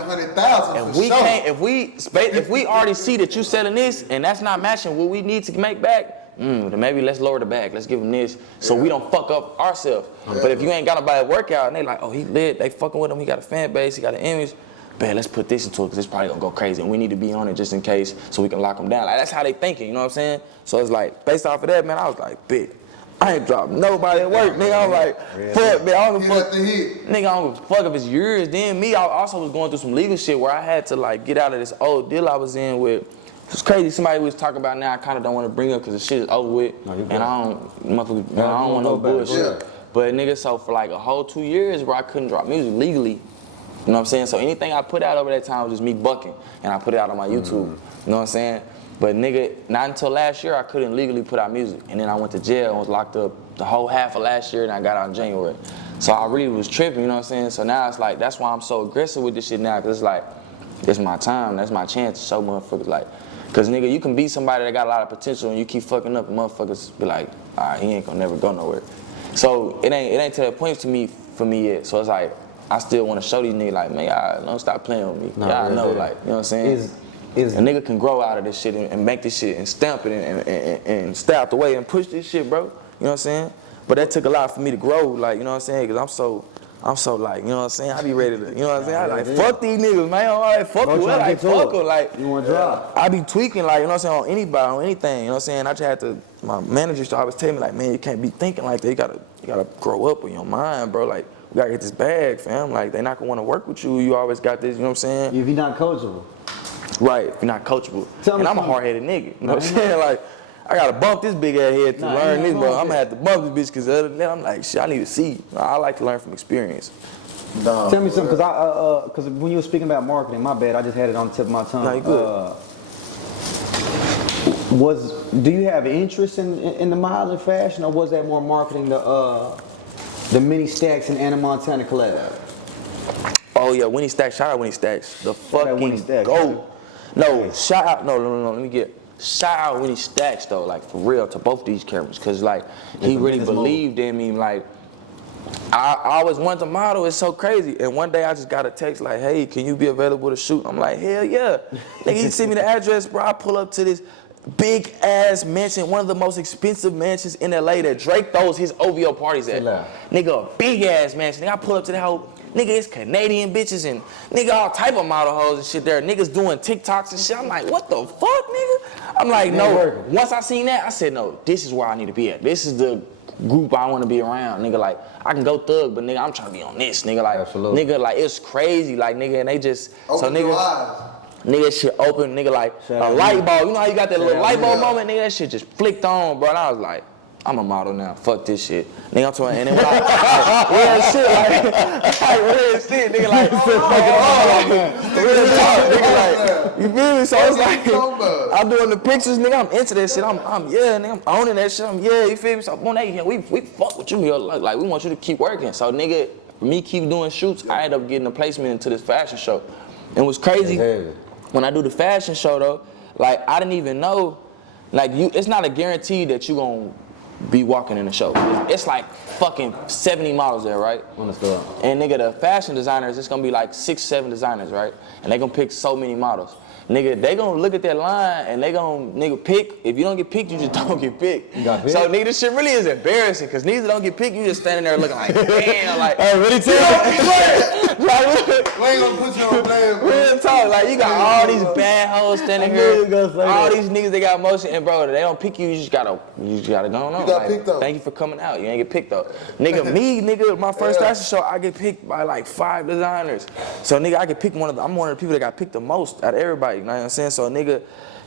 if we already see that you selling this and that's not matching what we need to make back, then maybe let's lower the bag. Let's give them this so we don't fuck up ourselves. But if you ain't got nobody to work out and they like, oh, he lit, they fucking with him, he got a fan base, he got an image. Man, let's put this into it because it's probably gonna go crazy and we need to be on it just in case so we can lock them down. Like, that's how they thinking, you know what I'm saying? So it's like, based off of that, man, I was like, bitch, I ain't dropped nobody at work, nigga. I was like, fuck, man, I don't give a fuck. Nigga, I don't give a fuck if it's yours. Then me, I also was going through some legal shit where I had to like get out of this old deal I was in with. It's crazy, somebody was talking about now, I kind of don't want to bring up because the shit is over with. And I don't want no bullshit. But nigga, so for like a whole 2 years where I couldn't drop music legally, you know what I'm saying? So anything I put out over that time was just me bucking, and I put it out on my YouTube. You know what I'm saying? But nigga, not until last year I couldn't legally put out music, and then I went to jail and was locked up the whole half of last year, and I got out in January. So I really was tripping, you know what I'm saying? So now it's like, that's why I'm so aggressive with this shit now, because it's like, it's my time, that's my chance to show motherfuckers like, because nigga, you can be somebody that got a lot of potential and you keep fucking up and motherfuckers be like, all right, he ain't gonna never go nowhere. So it ain't to that point for me yet. So it's like, I still want to show these niggas like, man, y'all don't stop playing with me. Y'all know, like, you know what I'm saying? A nigga can grow out of this shit and make this shit and stamp it and stay out the way and push this shit, bro. You know what I'm saying? But that took a lot for me to grow, like, you know what I'm saying? Because I'm so like, you know what I'm saying? I be ready to, you know what I'm saying? I like, fuck these niggas, man. All right, fuck you. Like, fuck them. Like, you want to drop? I be tweaking, like, you know what I'm saying, on anybody, on anything, you know what I'm saying? I just had to, my manager used to always tell me, like, man, you can't be thinking like that. You gotta grow up in your mind, bro. Like, we gotta get this bag, fam. Like, they not gonna wanna work with you. You always got this, you know what I'm saying? If you're not coachable. Right, if you're not coachable. And I'm a hard-headed nigga, you know what I'm saying? Like, I gotta bump this big ass head to learn this, bro. I'm gonna have to bump this bitch, because other than that, I'm like, shit, I need to see. I like to learn from experience. No, Tell me something, because when you were speaking about marketing, my bad, I just had it on the tip of my tongue. No, you good. Do you have interest in the modeling fashion, or was that more marketing the mini stacks and Anna Montana collab? Oh yeah, Winnie Stacks. Shout out Winnie Stacks. The fucking Winnie Stacks, GOAT. No, shout out. No. Let me get. Shout out Winnie Stacks though, like for real, to both these cameras, cause like he really believed in me. Like I always wanted to model. It's so crazy. And one day I just got a text like, "Hey, can you be available to shoot?" I'm like, "Hell yeah!" Nigga, he sent me the address, bro. I pull up to this big ass mansion, one of the most expensive mansions in LA that Drake throws his OVO parties at. Nigga, a big ass mansion. Nigga, I pull up to the whole. Nigga, it's Canadian bitches and nigga all type of model hoes and shit there. Niggas doing TikToks and shit. I'm like, what the fuck, nigga? I'm like, no. Once I seen that, I said, no, this is where I need to be at. This is the group I want to be around, nigga. Like, I can go thug, but nigga, I'm trying to be on this, nigga. Like, nigga, like, it's crazy, like, nigga, and they just, open your eyes. Nigga, shit open, nigga, like a light bulb. You know how you got that little light bulb moment, nigga? That shit just flicked on, bro. And I was like, I'm a model now. Fuck this shit. Nigga, I'm talking, and then when real shit, like real shit, nigga, like, real talk, nigga, like, you feel me? So it's like, I'm doing the pictures, nigga, I'm into that shit. I'm nigga, I'm owning that shit. You feel me? So, we fuck with you here. Like, we want you to keep working. So, nigga, for me keep doing shoots, I end up getting a placement into this fashion show. And what's crazy, when I do the fashion show, though, like, I didn't even know, like, it's not a guarantee that you gonna be walking in the show. It's like fucking 70 models there, right? Understood. And nigga, the fashion designers, it's gonna be like 6-7 designers, right? And they gonna pick so many models. Nigga, they gonna look at that line and they gonna, nigga, pick. If you don't get picked, you just don't get picked. So nigga, this shit really is embarrassing, cause neither don't get picked, you just standing there looking like, damn, like, hey, really we ain't gonna put you on blame. Real talk, like, you got all these bad hoes standing here, all these niggas, they got motion, and bro, they don't pick you, you just gotta go on. You got picked up. Thank you for coming out, you ain't get picked up. Nigga, my first fashion show, I get picked by like 5 designers. So nigga, I get picked I'm one of the people that got picked the most out of everybody, you know what I'm saying? So nigga,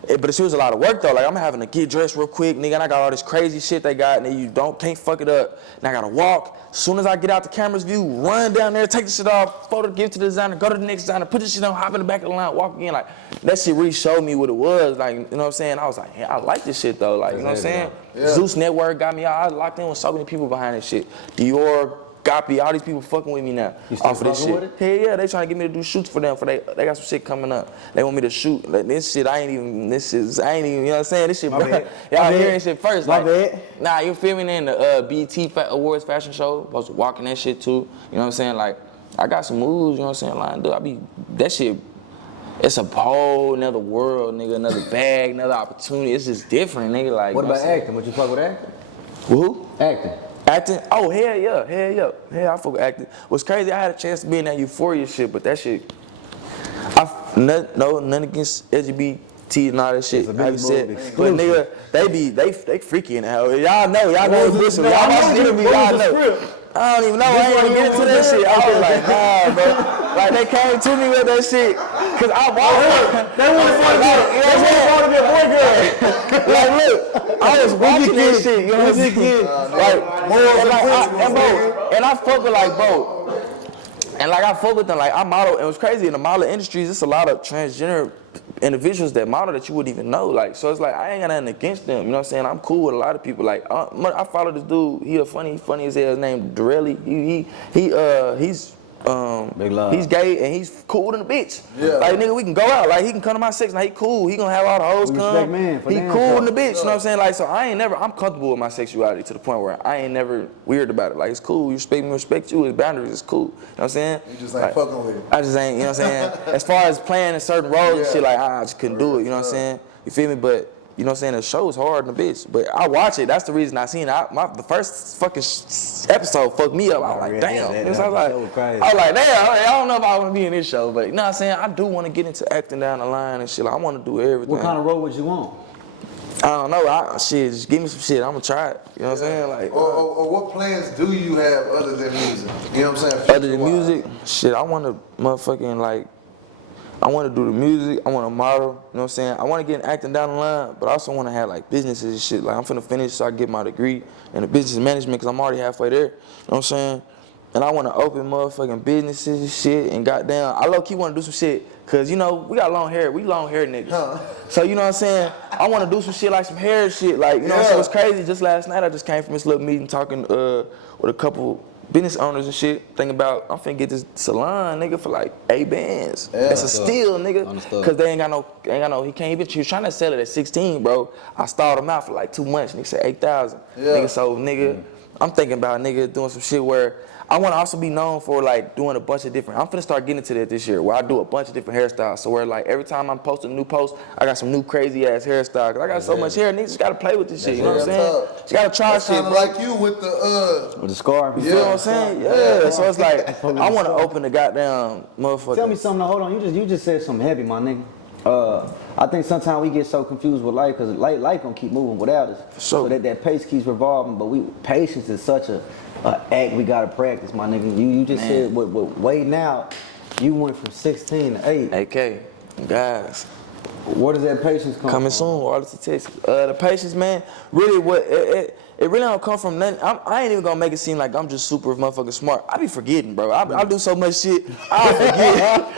but it was a lot of work though. Like, I'm having to get dressed real quick, nigga, and I got all this crazy shit they got, and then you can't fuck it up. And I gotta walk. As soon as I get out the camera's view, run down there, take the shit off, photo, give it to the designer, go to the next designer, put the shit on, hop in the back of the line, walk again. Like, that shit really showed me what it was. Like, you know what I'm saying? I was like, yeah, I like this shit though. Like, you know what I'm saying? Yeah. Zeus Network got me out. I was locked in with so many people behind this shit. Dior, Gopi, all these people fucking with me now. You still off of this shit. with it? Hell yeah, they trying to get me to do shoots for them. They got some shit coming up. They want me to shoot. Like, this shit, I ain't even, you know what I'm saying? This shit, bro. Y'all hearing shit first. My like, bad. Nah, you feel me? Then the BET Awards fashion show, supposed to walk in that shit too. You know what I'm saying? Like, I got some moves, you know what I'm saying? Like, dude, that shit, it's a whole another world, nigga, another bag, another opportunity. It's just different, nigga. Like, what about acting? Would you fuck with acting? Who? Acting. Acting? Oh, hell yeah. Hell, I fuck with acting. What's crazy, I had a chance to be in that Euphoria shit, but that shit, none against LGBT and all that shit. But nigga, they freaky in the hell. Y'all know this. Y'all watch the interview, y'all know. I don't even know. I ain't even get into that shit. I was like, nah, bro. Like, they came to me with that shit. Cause I walked. They wanted to be a boy girl. Like, look, I was watching that shit. You know what I'm saying? And I fuck with like, bro. And like, I fuck with them. Like, I model. And it was crazy in the model industries. It's a lot of transgender individuals that model that you wouldn't even know. Like, so it's like, I ain't got nothing against them. You know what I'm saying? I'm cool with a lot of people. Like, I follow this dude. He funny as hell. His name Dorelli. He's gay and he's cool than a bitch. Yeah. Like, nigga, we can go out. Like, he can come to my section. Like, he cool. He gonna have all the hoes come. He cool in the bitch. You know what I'm saying? Like, so I'm comfortable with my sexuality to the point where I ain't never weird about it. Like, it's cool. You respect me, respect you. His boundaries is cool. You know what I'm saying? You just ain't fucking with it. I just ain't, you know what I'm saying? As far as playing in certain roles and shit, like, I just couldn't do it. You know what I'm saying? You feel me? But You know what I'm saying? The show's hard in the bitch, but I watch it. That's the reason I seen it. The first fucking episode fucked me up. I was like, damn. I was like, damn. I don't know if I want to be in this show, but you know what I'm saying? I do want to get into acting down the line and shit. Like, I want to do everything. What kind of role would you want? I don't know. Shit, just give me some shit. I'm gonna try it. You know what I'm saying? Like, or what plans do you have other than music? You know what I'm saying? Other than music, shit, I want to motherfucking like. I want to do the music. I want to model. You know what I'm saying? I want to get in acting down the line, but I also want to have like businesses and shit. Like I'm finna finish so I get my degree in the business management because I'm already halfway there. You know what I'm saying? And I want to open motherfucking businesses and shit. And goddamn, I low-key want to do some shit because, you know, we got long hair. We long hair niggas. Huh. So, you know what I'm saying? I want to do some shit like some hair shit. Like, you know what I'm saying? It's crazy. Just last night, I just came from this little meeting talking with a couple business owners and shit. Thinking about, I'm finna get this salon, nigga, for like 8 bands. Yeah, that's a steal, nigga. Because they ain't got no, he can't even, he was trying to sell it at 16, bro. I stalled him out for like 2 months. Nigga said 8,000. Yeah. Nigga, so, nigga, I'm thinking about, nigga, doing some shit where I want to also be known for like doing a bunch of different. I'm finna start getting into that this year, where I do a bunch of different hairstyles. So where like every time I'm posting a new post, I got some new crazy ass hairstyle. Cause I got so much hair, niggas just gotta play with this shit. You know what I'm saying? Just gotta try shit. Kind of like you with the scarf. You feel what I'm saying? Yeah. So it's like I want to open the goddamn motherfucker. Tell me something. Hold on. You just said something heavy, my nigga. I think sometimes we get so confused with life because life gonna keep moving without us. So that pace keeps revolving. But patience is such a act we gotta practice, my nigga. You just said with waiting out, you went from 16 to 8. TayK, guys. Where does that patience come Coming from? soon, Arlington, Texas. The patience, man, really it really don't come from nothing. I ain't even gonna make it seem like I'm just super motherfucking smart. I be forgetting, bro. I do so much shit, I forget.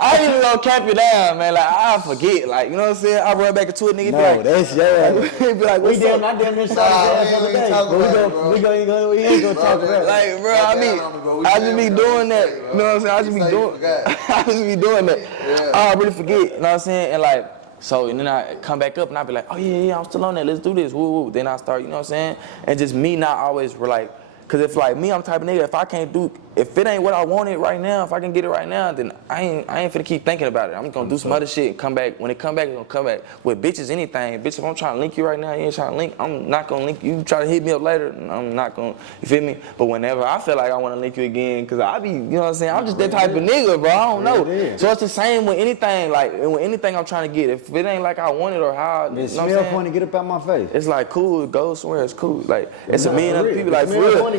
I ain't even gonna cap it down, man. Like, I forget. Like, you know what I'm saying? I run back into it, nigga. No, be like, that's your be like, what's up? I damn near started the other day. We ain't gonna talk about it. Like, bro, I just be doing that. You know what I'm saying? I just be doing that. I really forget. You know what I'm saying? And like, so, and then I come back up and I be like, oh yeah, I'm still on that, let's do this, woo woo. Then I start, you know what I'm saying? And just me not always like, cause if like me, I'm the type of nigga, if it ain't what I wanted right now, if I can get it right now, then I ain't finna keep thinking about it. I'm gonna do some other shit and come back. When it come back, it's gonna come back. With bitches, anything. Bitch, if I'm trying to link you right now, you ain't trying to link, I'm not gonna link you. You try to hit me up later, I'm not gonna, you feel me? But whenever I feel like I wanna link you again, cause I be, you know what I'm saying? I'm just that type of nigga, bro, I don't know. So it's the same with anything, like, with anything I'm trying to get. If it ain't like I want it or how, you know what I'm saying? Point to get up out my face. It's like cool, go somewhere, it's cool. Like, it's a million other people, like, for real.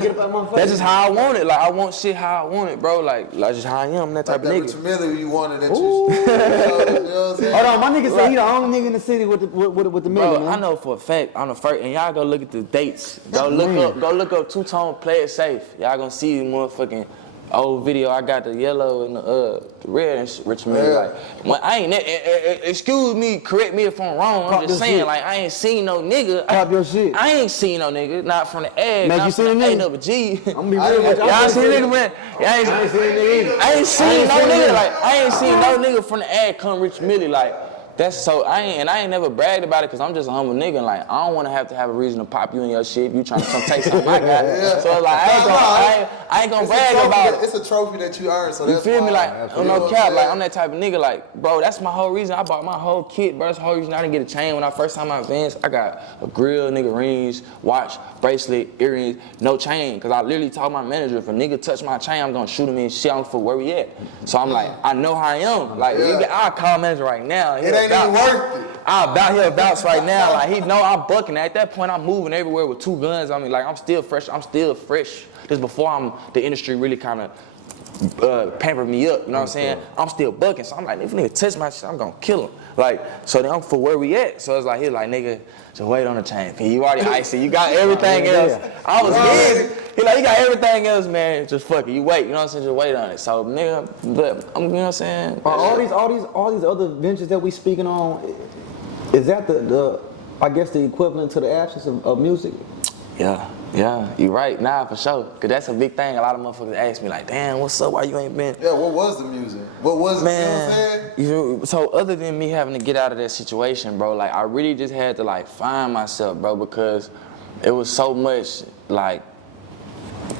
That's just how I want it. Like, I want shit how I want it, bro. Like just how I am, I'm that type of nigga. Versatility you wanted that you know what I'm saying? Hold on, my nigga say he the only nigga in the city with the million, man. I know for a fact, on the first, and y'all go look at the dates. Go look up Two-Tone, Play It Safe. Y'all gonna see the motherfucking old video. I got the yellow and the red and Rich Man. Like, when I ain't, excuse me, correct me if I'm wrong. I'm just saying, like, I ain't seen no nigga. Pop your shit. I ain't seen no nigga, not from the ad. Man, you seen a nigga? Up a G. I'm gonna be real with y'all. Y'all seen a nigga, man? I ain't seen no nigga. Like, I ain't seen no nigga from the ad come Rich Millie. Like, that's so, I ain't never bragged about it because I'm just a humble nigga. And like, I don't want to have a reason to pop you in your shit if you trying to come take something I got. So like, I ain't gonna brag about it. It's a trophy that you earned, so that's you feel me? Like, no cap, like, I'm that type of nigga. Like, bro, that's my whole reason I bought my whole kit, bro. That's the whole reason I didn't get a chain when I first time I advanced. I got a grill, nigga, rings, watch, bracelet, earrings, no chain. Cause I literally told my manager, if a nigga touch my chain, I'm gonna shoot him in shit on for where we at. So I'm like, I know how I am. Like, I'll call manager right now. It ain't even worth it. I'll bounce right now. Like, he know I'm bucking. At that point, I'm moving everywhere with 2 guns. I mean, like, I'm still fresh. Just before the industry really kind of pampered me up, you know what I'm saying? I'm still bucking. So I'm like, if nigga touch my shit, I'm gonna kill him. Like, so then I'm for where we at. So it's like, he's like, nigga, just wait on the chain. You already iced it. You got everything else. I was busy. He like, you got everything else, man. Just fuck it. You wait. You know what I'm saying? Just wait on it. So, nigga, but you know what I'm saying? All these other ventures that we speaking on, is that the I guess the equivalent to the absence of music? Yeah, you right. Nah, for sure. Cause that's a big thing. A lot of motherfuckers ask me like, damn, what's up? Why you ain't been? Yeah, what was the music? What was it? Man, you know what I'm saying? So other than me having to get out of that situation, bro, like, I really just had to like find myself, bro, because it was so much like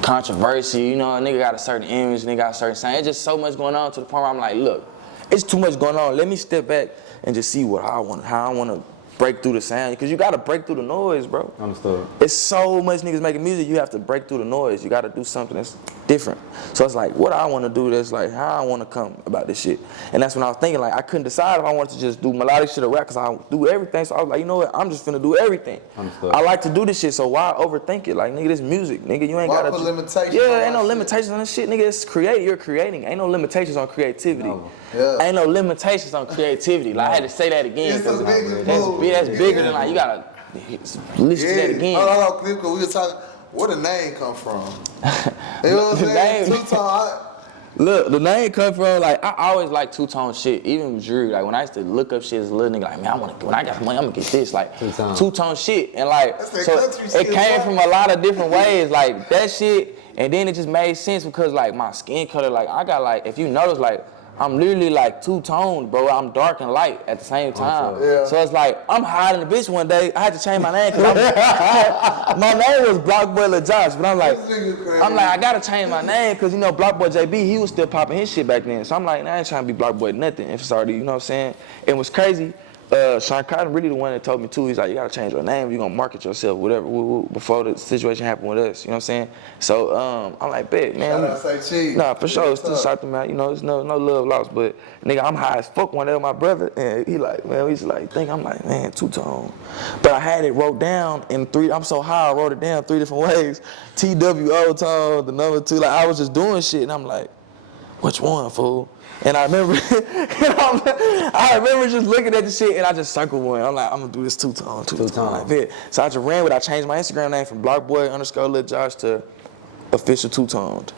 controversy. You know, a nigga got a certain image, nigga got a certain sound. It's just so much going on to the point where I'm like, look, it's too much going on. Let me step back and just see how I want to break through the sound, because you gotta break through the noise, bro. Understood. It's so much niggas making music, you have to break through the noise. You gotta do something that's different. So it's like, what I wanna do, that's like how I wanna come about this shit. And that's when I was thinking, like, I couldn't decide if I wanted to just do melodic shit or rap, because I do everything. So I was like, you know what, I'm just finna do everything. Understood. I like to do this shit, so why overthink it? Like, nigga, this music, nigga, you ain't Why gotta put limitations Yeah, on ain't no that limitations on this shit, nigga. It's you're creating. Ain't no limitations on creativity. No. Yeah. Ain't no limitations on creativity. Like, I had to say that again. It's the biggest That's bigger than, like, you gotta listen to that again. Hold on, Clip, because we were talking, where the name come from? You know what I'm saying? Two-tone. Look, the name come from, like, I always like two-tone shit, even with jewelry. Like, when I used to look up shit as a little nigga, like, man, when I got money, I'm gonna get this, like, two-tone shit. And, like, so it came from a lot of different ways, like, that shit, and then it just made sense because, like, my skin color, like, I got, like, if you notice, like, I'm literally like two-toned, bro. I'm dark and light at the same time. Yeah. So it's like, I'm hiding the bitch one day. I had to change my name because my name was Block Boy Lil Josh, but I'm like, I gotta change my name because, you know, Block Boy JB, he was still popping his shit back then. So I'm like, nah, I ain't trying to be Block Boy nothing. If it's already, you know what I'm saying? It was crazy. Sean Cotton really the one that told me too. He's like, you gotta change your name. You're gonna market yourself, whatever, before the situation happened with us. You know what I'm saying? So I'm like, bet, man. Shout out, say cheese. Nah, for sure. It's still shout them out. You know, it's no love lost. But nigga, I'm high as fuck one day with my brother, and he like, man, he's like, think I'm like, man, two-tone. But I had it wrote down in three. I'm so high, I wrote it down 3 different ways. TWO tone, the number 2. Like, I was just doing shit, and I'm like, which one, fool? And I remember, I remember just looking at the shit, and I just circled one. I'm like, I'm gonna do this two-tone. Like that. So I just ran with it. I changed my Instagram name from BlockBoy_Lil Josh to official two-toned.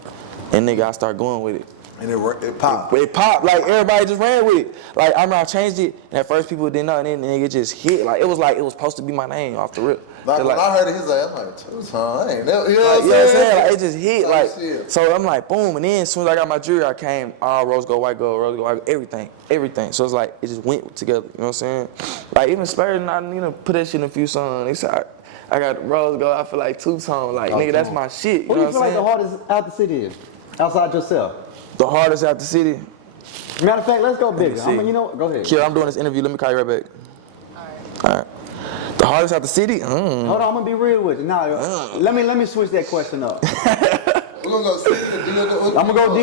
And nigga, I started going with it. And it popped. It popped, like everybody just ran with it. Like I remember I changed it, and at first people didn't know, and then the nigga just hit. Like it was supposed to be my name off the rip. Like when I heard it, he's like, I'm like, two-tone, I ain't never, you know what I'm saying? Like it just hit, Same like, shit. so I'm like, boom, and then as soon as I got my jewelry, I came, all rose gold, white gold, rose gold, white gold, everything. So it's like, it just went together, you know what I'm saying? Like even Spurs, I put that shit in a few songs. They said, I got rose gold, I feel like two-tone, like, nigga, that's my shit, you What know do you feel what like I'm the hardest out the city is? Outside yourself? The hardest out the city? Matter of fact, let's go bigger. see. You know what? Go ahead. Kira, I'm doing this interview, let me call you right back. All right. The hardest out the city? Hold on, I'm gonna be real with you. Now, let me switch that question up. We're gonna go see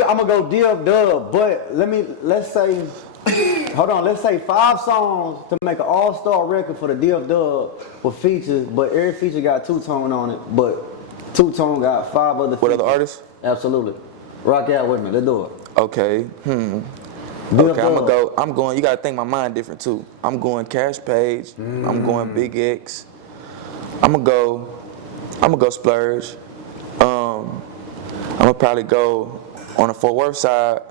I'm gonna go DF Dub, but let's say 5 songs to make an all-star record for the DF Dub with features, but every feature got two-tone on it, but two-tone got 5 other features. What other artists? Absolutely. Rock out with me, let's do it. Okay, Okay, I'm going, you gotta think my mind different too. I'm going Cash Page, I'm going Big X, I'm gonna go Splurge. I'm gonna probably go on the Fort Worth side,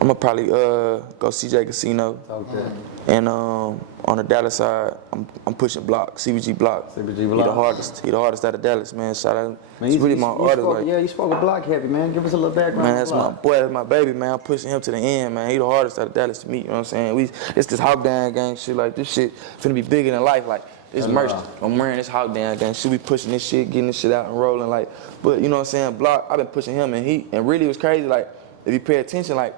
I'm gonna probably go CJ Casino. Okay. And on the Dallas side, I'm pushing Block, CBG Block. He the hardest out of Dallas, man. Shout out. Man, it's really my artist. You spoke a Block heavy, man. Give us a little background. Man, that's my boy, that's my baby, man. I'm pushing him to the end, man. He the hardest out of Dallas to me, you know what I'm saying? It's this Hawk Down gang shit, like this shit finna be bigger than life, like this merch. I'm wearing this Hawk Down gang shit, we pushing this shit, getting this shit out and rolling, like, but you know what I'm saying? Block, I've been pushing him, and really it was crazy, like, if you pay attention, like,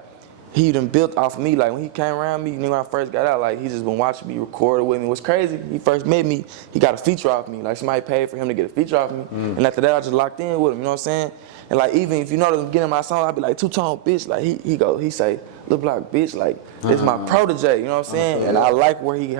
he done built off of me. Like when he came around me, when I first got out, like he just been watching me, recorded with me. What's crazy, he first met me, he got a feature off me. Like somebody paid for him to get a feature off me. And after that, I just locked in with him, you know what I'm saying? And like even if you notice him getting my song, I'd be like, two-tone bitch. Like he say, Lil Block bitch, like this my protege, you know what I'm saying? And I like where he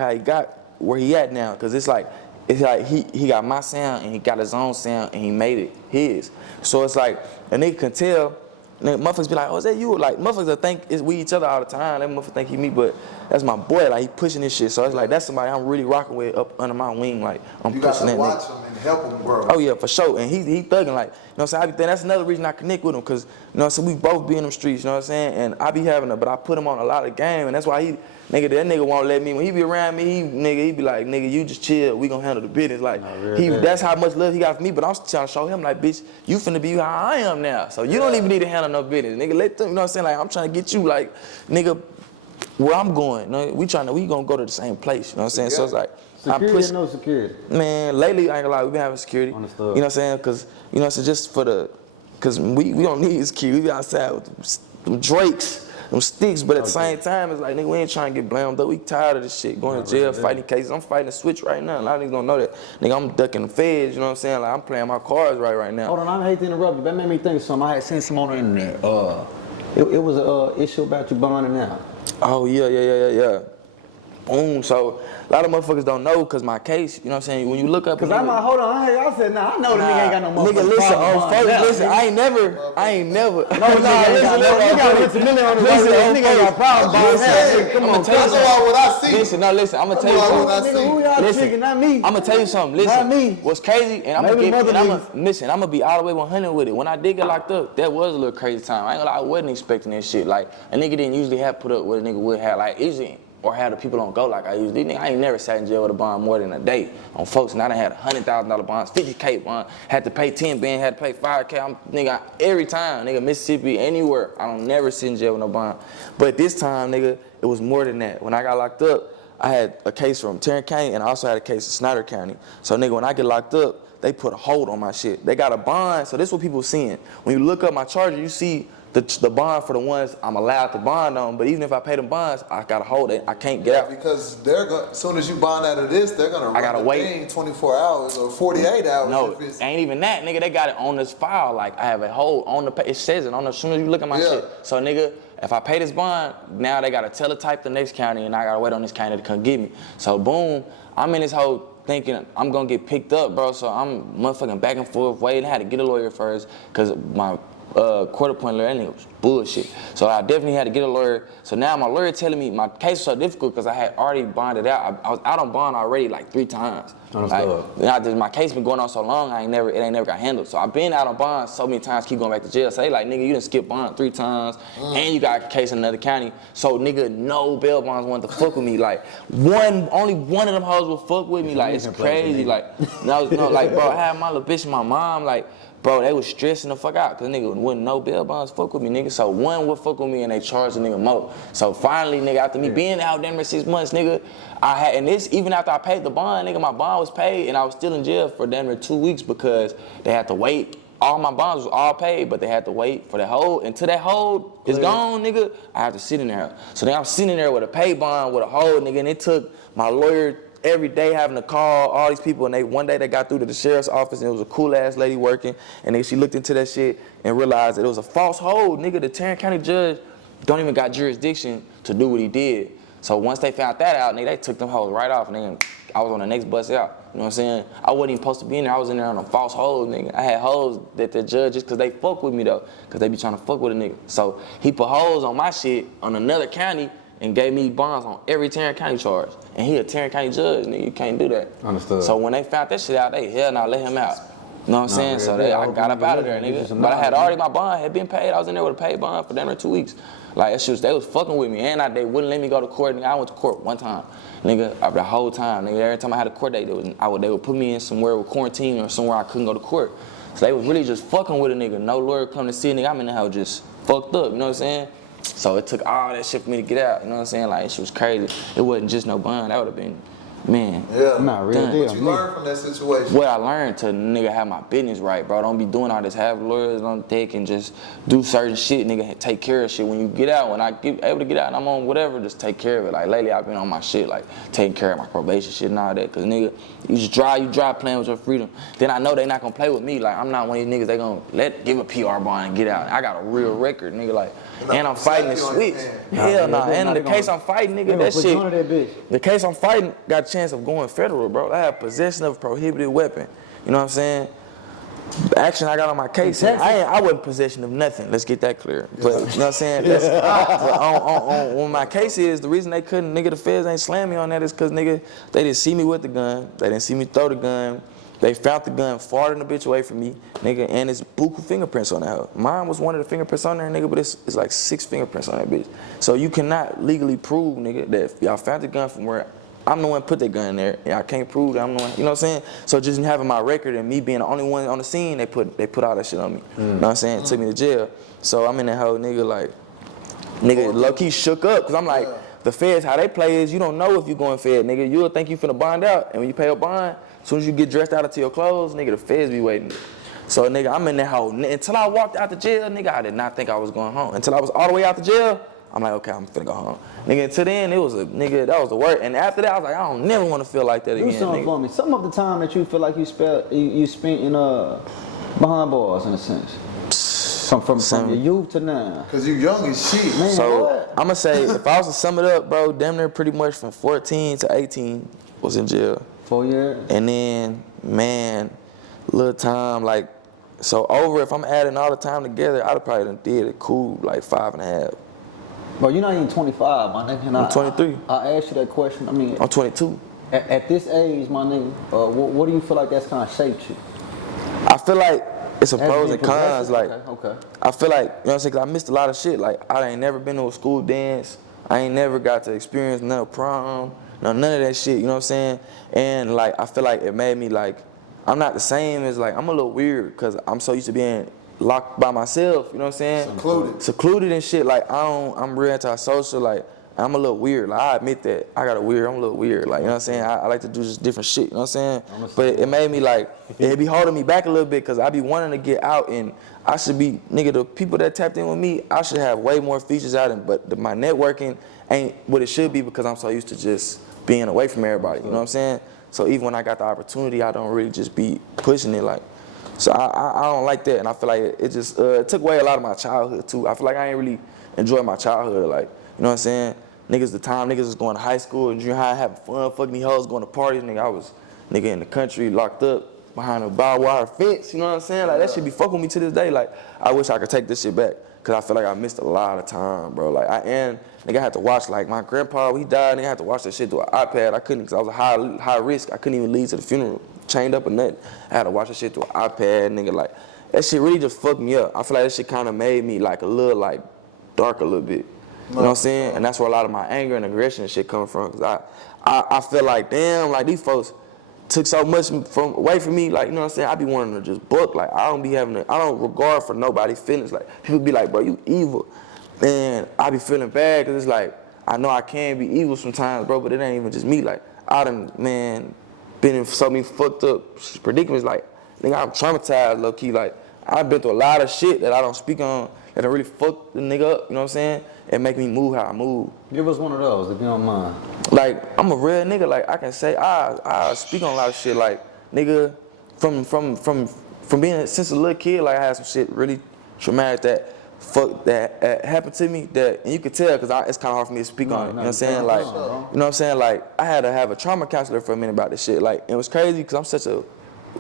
at now, cause it's like he got my sound and he got his own sound and he made it his. So it's like a nigga can tell. Motherfuckers be like, oh, is that you? Like, motherfuckers think it's we each other all the time. That motherfucker think he me, but that's my boy. Like, he pushing this shit. So it's like, that's somebody I'm really rocking with up under my wing. Like, I'm pushing that nigga. You got to watch him and help him grow. Oh, yeah, for sure. And he thugging, like, you know what I'm saying? I be thinking that's another reason I connect with him, because, you know what I'm saying, we both be in them streets, you know what I'm saying? And I be having but I put him on a lot of game, and that's why that nigga won't let me. When he be around me, he be like, nigga, you just chill. We gonna handle the business. Like, that's how much love he got for me. But I'm trying to show him, like, bitch, you finna be how I am now. So you don't even need to handle no business, nigga. Let them, you know what I'm saying? Like, I'm trying to get you, like, nigga, where I'm going. You know, we gonna go to the same place. You know what I'm saying? So it's like, security or no security? Man, lately I ain't gonna lie, we been having security. Understood. You know what I'm saying? Cause you know, so just for cause we don't need security. We be outside with them Drakes. them sticks, but at the same time, it's like, nigga, we ain't trying to get blamed up. We tired of this shit, going to jail, fighting cases. I'm fighting a switch right now. A lot of niggas don't know that. Nigga, I'm ducking the feds, you know what I'm saying? Like, I'm playing my cards right now. Hold on, I hate to interrupt you. That made me think of something. I had seen some on the internet. It was a issue about you bonding out. Oh, yeah. Boom. So a lot of motherfuckers don't know because my case, you know what I'm saying? When you look up, Cause hold on, I said, nah, I know the nigga ain't got no motherfucking nigga, listen, problem. listen, I ain't never. No, listen, you got Rich Miller on the road. This nigga got problems bonding out. Come on, That's what I see. Listen, I'm gonna tell you something. Nigga, who y'all tricking? Not me. I'm gonna tell you something. Listen, Not me. what's crazy, and I'm gonna be all the way 100 with it. When I did get locked up, that was a little crazy time. I ain't gonna lie, I wasn't expecting that shit. Like, a nigga didn't usually have put up what a nigga would have, like, easy. Or how the people don't go like I usually. Nigga, I ain't never sat in jail with a bond more than a day on folks, and I done had $100,000 bonds, 50K bond, had to pay 10 bands, had to pay 5K. Nigga, every time, nigga, Mississippi, anywhere, I don't never sit in jail with no bond. But this time, nigga, it was more than that. When I got locked up, I had a case from Tarrant County, and I also had a case in Snyder County. So, nigga, when I get locked up, they put a hold on my shit. They got a bond, so this is what people seeing. When you look up my charges, you see the bond for the ones I'm allowed to bond on, but even if I pay them bonds, I gotta hold it. I can't get out. Because as soon as you bond out of this, they're gonna run the thing 24 hours or 48 hours. No, ain't even that, nigga. They got it on this file. Like, I have a hold on it says it on as soon as you look at my shit. So, nigga, if I pay this bond, now they gotta teletype the next county, and I gotta wait on this county to come get me. So, boom, I'm in this whole thinking I'm gonna get picked up, bro. So I'm motherfucking back and forth waiting. I had to get a lawyer first, cause my court appointed lawyer, that nigga was bullshit. So I definitely had to get a lawyer. So now my lawyer telling me my case was so difficult because I had already bonded out. I was out on bond already like 3 times. My case been going on so long, it ain't never got handled. So I've been out on bond so many times, keep going back to jail. So they like, nigga, you done skip bond 3 times, and you got a case in another county. So nigga, no bail bonds wanted to fuck with me. Like only one of them hoes would fuck with me. Like, it's crazy. Like, like, bro, I had my little bitch and my mom, like, bro, they was stressing the fuck out, cause nigga wouldn't no bail bonds fuck with me, nigga. So one would fuck with me and they charged the nigga more. So finally, nigga, after me being out damn near 6 months, nigga, even after I paid the bond, nigga, my bond was paid and I was still in jail for damn near 2 weeks because they had to wait. All my bonds was all paid, but they had to wait for that hold. Until that hold is gone, nigga, I have to sit in there. So then I'm sitting there with a pay bond with a hold, nigga, and it took my lawyer every day having to call all these people, and one day they got through to the sheriff's office, and it was a cool ass lady working, and then she looked into that shit and realized that it was a false hold, nigga. The Tarrant County judge don't even got jurisdiction to do what he did. So once they found that out, nigga, they took them hoes right off, and then I was on the next bus out. You know what I'm saying? I wasn't even supposed to be in there. I was in there on a false hold, nigga. I had hoes that the judge, just because they fuck with me though, because they be trying to fuck with a nigga. So he put hoes on my shit on another county and gave me bonds on every Tarrant County charge. And he a Tarrant County judge, nigga, you can't do that. Understood. So when they found that shit out, they let him out. You know what I'm saying? So I got up out of there, nigga. But I had already, my bond had been paid. I was in there with a paid bond for damn near 2 weeks. Like, they was fucking with me, and they wouldn't let me go to court. Nigga, I went to court one time, nigga, the whole time, nigga. Every time I had a court date, they would put me in somewhere with quarantine or somewhere I couldn't go to court. So they was really just fucking with a nigga. No lawyer come to see a nigga. I'm in the house just fucked up, you know what I'm saying? So it took all that shit for me to get out, you know what I'm saying? Like, shit was crazy. It wasn't just no bond. That would have been, man. Yeah. Not real deal. What you learned from that situation? What I learned to, nigga, have my business right, bro. Don't be doing all this, have lawyers on deck and just do certain shit, nigga, take care of shit. When you get out, when I get able to get out and I'm on whatever, just take care of it. Like, lately I've been on my shit, like, taking care of my probation shit and all that. Cause, nigga, you drive playing with your freedom. Then I know they not gonna play with me. Like, I'm not one of these niggas they gonna give a PR bond and get out. I got a real record, nigga, like, and I'm fighting the switch. Hell nah, and the case I'm fighting, nigga, that shit, the case I'm fighting got a chance of going federal, bro. I have possession of a prohibited weapon. You know what I'm saying? The action I got on my case, I wasn't possession of nothing. Let's get that clear. But, you know what I'm saying? That's, on my case is, the reason they couldn't, nigga, the feds ain't slam me on that is because, nigga, they didn't see me with the gun. They didn't see me throw the gun. They found the gun, farted the bitch away from me, nigga, and it's buku fingerprints on that hoe. Mine was one of the fingerprints on there, nigga, but it's like 6 fingerprints on that bitch. So you cannot legally prove, nigga, that if y'all found the gun from where I'm the one put that gun in there, and I can't prove that I'm the one, you know what I'm saying? So just having my record and me being the only one on the scene, they put all that shit on me. You know what I'm saying? Took me to jail. So I'm in that hoe, nigga, like, nigga, low-key shook up, because I'm like, the feds, how they play is you don't know if you going fed, nigga. You'll think you finna bond out, and when you pay a bond, as soon as you get dressed out into your clothes, nigga, the feds be waiting. So, nigga, I'm in that hoe. Until I walked out the jail, nigga, I did not think I was going home. Until I was all the way out the jail, I'm like, okay, I'm finna go home. Nigga, until then, it was a nigga, that was the worst. And after that, I was like, I don't never want to feel like that again. Do something for me. Some of the time that you feel like you spent in behind bars in a sense. From your youth to now. Cause you young as shit. Man, So what? I'm gonna say, if I was to sum it up, bro, damn near pretty much from 14 to 18 was in jail. 4 years. And then, man, little time, like, so over, if I'm adding all the time together, I'd probably done did it cool, like 5.5. Bro, you're not even 25, my nigga. I'm 23. I asked you that question. I mean, I'm 22. at this age, my nigga, what do you feel like that's kind of shaped you? I feel like it's a As pros being and cons. progressive? Like, Okay. I feel like, you know what I'm saying, 'cause I missed a lot of shit. Like, I ain't never been to a school dance. I ain't never got to experience no prom, none of that shit, you know what I'm saying? And, like, I feel like it made me, like, I'm not the same as, like, I'm a little weird because I'm so used to being locked by myself, you know what I'm saying? Secluded and shit. Like, I'm real antisocial. Like, I'm a little weird. Like, I admit that. I'm a little weird. Like, you know what I'm saying? I like to do just different shit, you know what I'm saying? But it made me, like, it be holding me back a little bit because I be wanting to get out, and I should be, nigga, the people that tapped in with me, I should have way more features out, but my networking ain't what it should be because I'm so used to just being away from everybody, you know what I'm saying? So even when I got the opportunity, I don't really just be pushing it, like. So I don't like that, and I feel like it just it took away a lot of my childhood too. I feel like I ain't really enjoy my childhood, like, you know what I'm saying? Niggas was going to high school and junior high, having fun, fucking these hoes, going to parties. Nigga, I was in the country, locked up behind a barbed wire fence. You know what I'm saying? Like, that shit be fucking with me to this day. Like, I wish I could take this shit back because I feel like I missed a lot of time, bro. Like, I had to watch, like, my grandpa, he died, and I had to watch that shit through an iPad. I couldn't, because I was a high risk. I couldn't even leave to the funeral, chained up or nothing. I had to watch that shit through an iPad, nigga. Like, that shit really just fucked me up. I feel like that shit kind of made me, like, a little, like, dark a little bit. You know what I'm saying? And that's where a lot of my anger and aggression and shit coming from. Cause I feel like, damn, like, these folks took so much away from me. Like, you know what I'm saying? I be wanting to just book. Like, I don't regard for nobody's feelings. Like, people be like, bro, you evil. And I be feeling bad because it's like, I know I can be evil sometimes, bro, but it ain't even just me. Like, I done, man, been in so many fucked up predicaments. Like, nigga, I'm traumatized, low key. Like, I've been through a lot of shit that I don't speak on that really fucked the nigga up, you know what I'm saying? And make me move how I move. Give us one of those, if you don't mind. Like, I'm a real nigga. Like, I can say, I speak on a lot of shit. Like, nigga, from being since a little kid, like, I had some shit really traumatic that happened to me that, and you could tell because it's kind of hard for me to speak on it. You know what I'm saying? Like, you know what I'm saying? Like, I had to have a trauma counselor for a minute about this shit. Like, it was crazy because I'm such a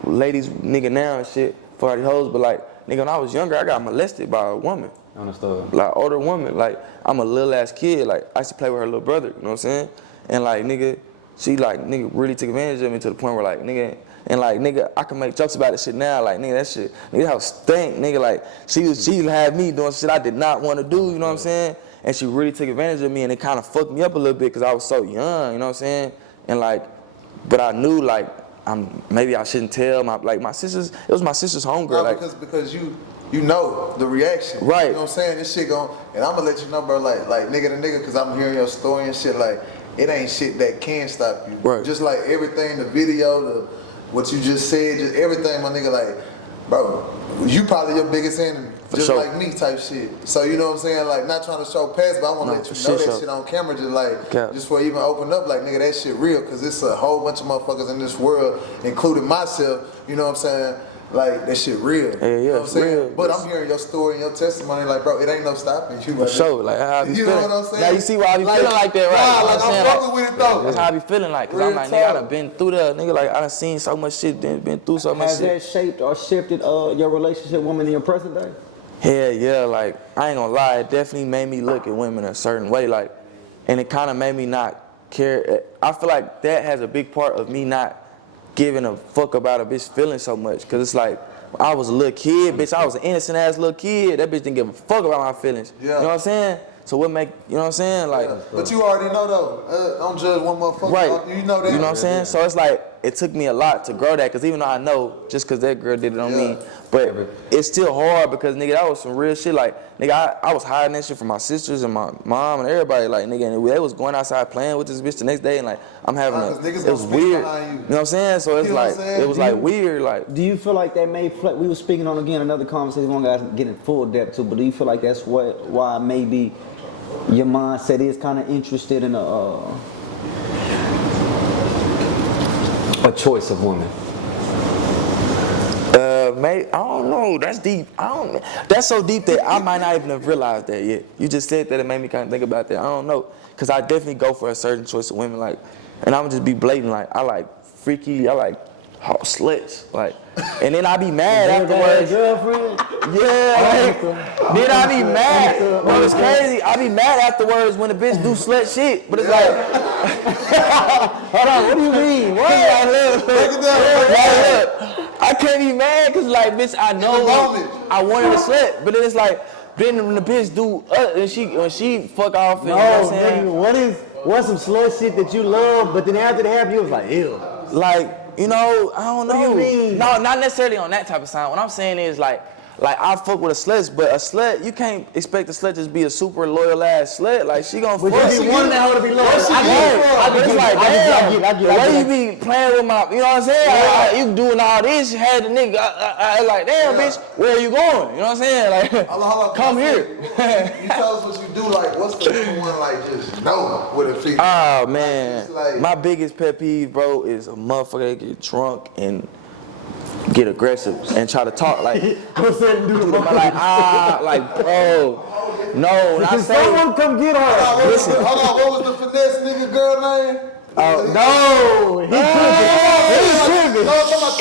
ladies nigga now and shit for all these hoes, but like, nigga, when I was younger, I got molested by a woman. Understood. Like, older woman. Like, I'm a little ass kid. Like, I used to play with her little brother, you know what I'm saying? And like, nigga, she like, nigga, really took advantage of me to the point where like, nigga, and like, nigga, I can make jokes about this shit now. Like, nigga, that shit, nigga, that was stink, nigga. Like, she had me doing shit I did not want to do, you know what I'm saying? And she really took advantage of me, and it kind of fucked me up a little bit because I was so young, you know what I'm saying? And like, but I knew like, maybe I shouldn't tell my sisters. It was my sister's homegirl. No, like, because you know the reaction. Right. You know what I'm saying? This shit gon', and I'm gonna let you know, bro, like nigga to nigga, because I'm hearing your story and shit, like, it ain't shit that can stop you. Right. Just like everything, the video, what you just said, just everything, my nigga, like, bro, you probably your biggest enemy. Just sure. like me type shit. So you know what I'm saying? Like, not trying to show past, but I wanna let you know that shit on camera, just like, just for even open up, like, nigga, that shit real, cause it's a whole bunch of motherfuckers in this world, including myself, you know what I'm saying? Like, that shit real. Yeah, you know what I'm saying? real. But I'm hearing your story and your testimony, like, bro, it ain't no stopping you. For sure, like, how I be you feeling. know what I'm saying? Now you see why I be feeling like that, right? Nah, like, I'm fucking with it though. That's how I be feeling like, cause Real I'm like, nigga, I done talk. been through that, nigga, like, I done seen so much shit, been through so much Has shit. that shaped or shifted your relationship with women in your present day? Hell yeah, like, I ain't gonna lie, it definitely made me look at women a certain way, like, and it kind of made me not care. I feel like that has a big part of me not giving a fuck about a bitch feeling so much, cause it's like, I was a little kid, bitch, I was an innocent ass little kid, that bitch didn't give a fuck about my feelings. Yeah. You know what I'm saying? So what make, you know what I'm saying? Like, But you already know though, don't judge one motherfucker. right. You know that. You know what I'm saying? So it's like, it took me a lot to grow that, because even though I know, just because that girl did it on me, but it's still hard because, nigga, that was some real shit. Like, nigga, I was hiding that shit from my sisters and my mom and everybody. Like, nigga, and they was going outside playing with this bitch the next day, and like, I'm having it was weird. You know what I'm saying? So it's You know what like, I'm saying? it was like weird. Like, Do you feel like that may, we were speaking on again another conversation, one guy's getting full depth to, but do you feel like that's why maybe your mindset is kind of interested in a choice of women? Mate, I don't know. That's deep. That's so deep that I might not even have realized that yet. You just said that, it made me kind of think about that. I don't know, cause I definitely go for a certain choice of women, like, and I'm just be blatant, like, I like freaky, I like hot sluts, like, and then I be mad afterwards. Girlfriend? Yeah, like, then I be mad. Bro, it's crazy. I be mad afterwards when a bitch do slut shit, but it's like, hold on, what do you mean? What? Look, I can't be mad because, like, bitch, I know I wanted a slut, but then it's like, then when the bitch do, when she fuck off, and you know what I'm saying? What's some slut shit that you love, but then after it happened, you was like, ew. Like, you know, I don't know. What do you mean? No, not necessarily on that type of sign. What I'm saying is like I fuck with a slut, but a slut, you can't expect a slut to just be a super loyal ass slut. Like, she gonna fuck. But you want that hoe to be loyal. I get the way you be playing with my, you know what I'm saying? Yeah. You doing all this, you had the nigga, I like, damn, bitch, where are you going? You know what I'm saying? Like, Hold on, come here. You tell us what you do, like, what's the one, like, just know with a female? Oh, man. Like, My biggest pet peeve, bro, is a motherfucker that get drunk and get aggressive and try to talk like, like, bro, no. Can someone come get her? Listen, hold on, what was the finesse nigga girl name? Oh, no, he tripping. I'm talking about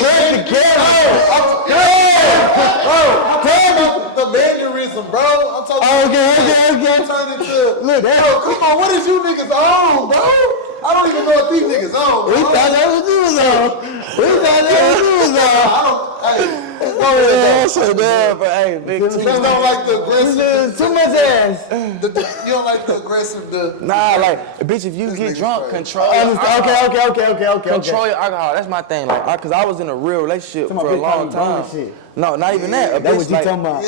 the mannerism, bro. I'm talking about Okay. turn into, look, come on, what is you niggas on, bro? I don't even know what these niggas on, bro. We thought that was you was on. So damn, but hey, big You don't like the aggressive. Too much ass. You don't like the aggressive, Nah, like, bitch, if you get drunk, control. Okay. Control your alcohol. That's my thing. Like, cause I was in a real relationship for a long time. No, not even that. A That's bitch, what you like, talking about.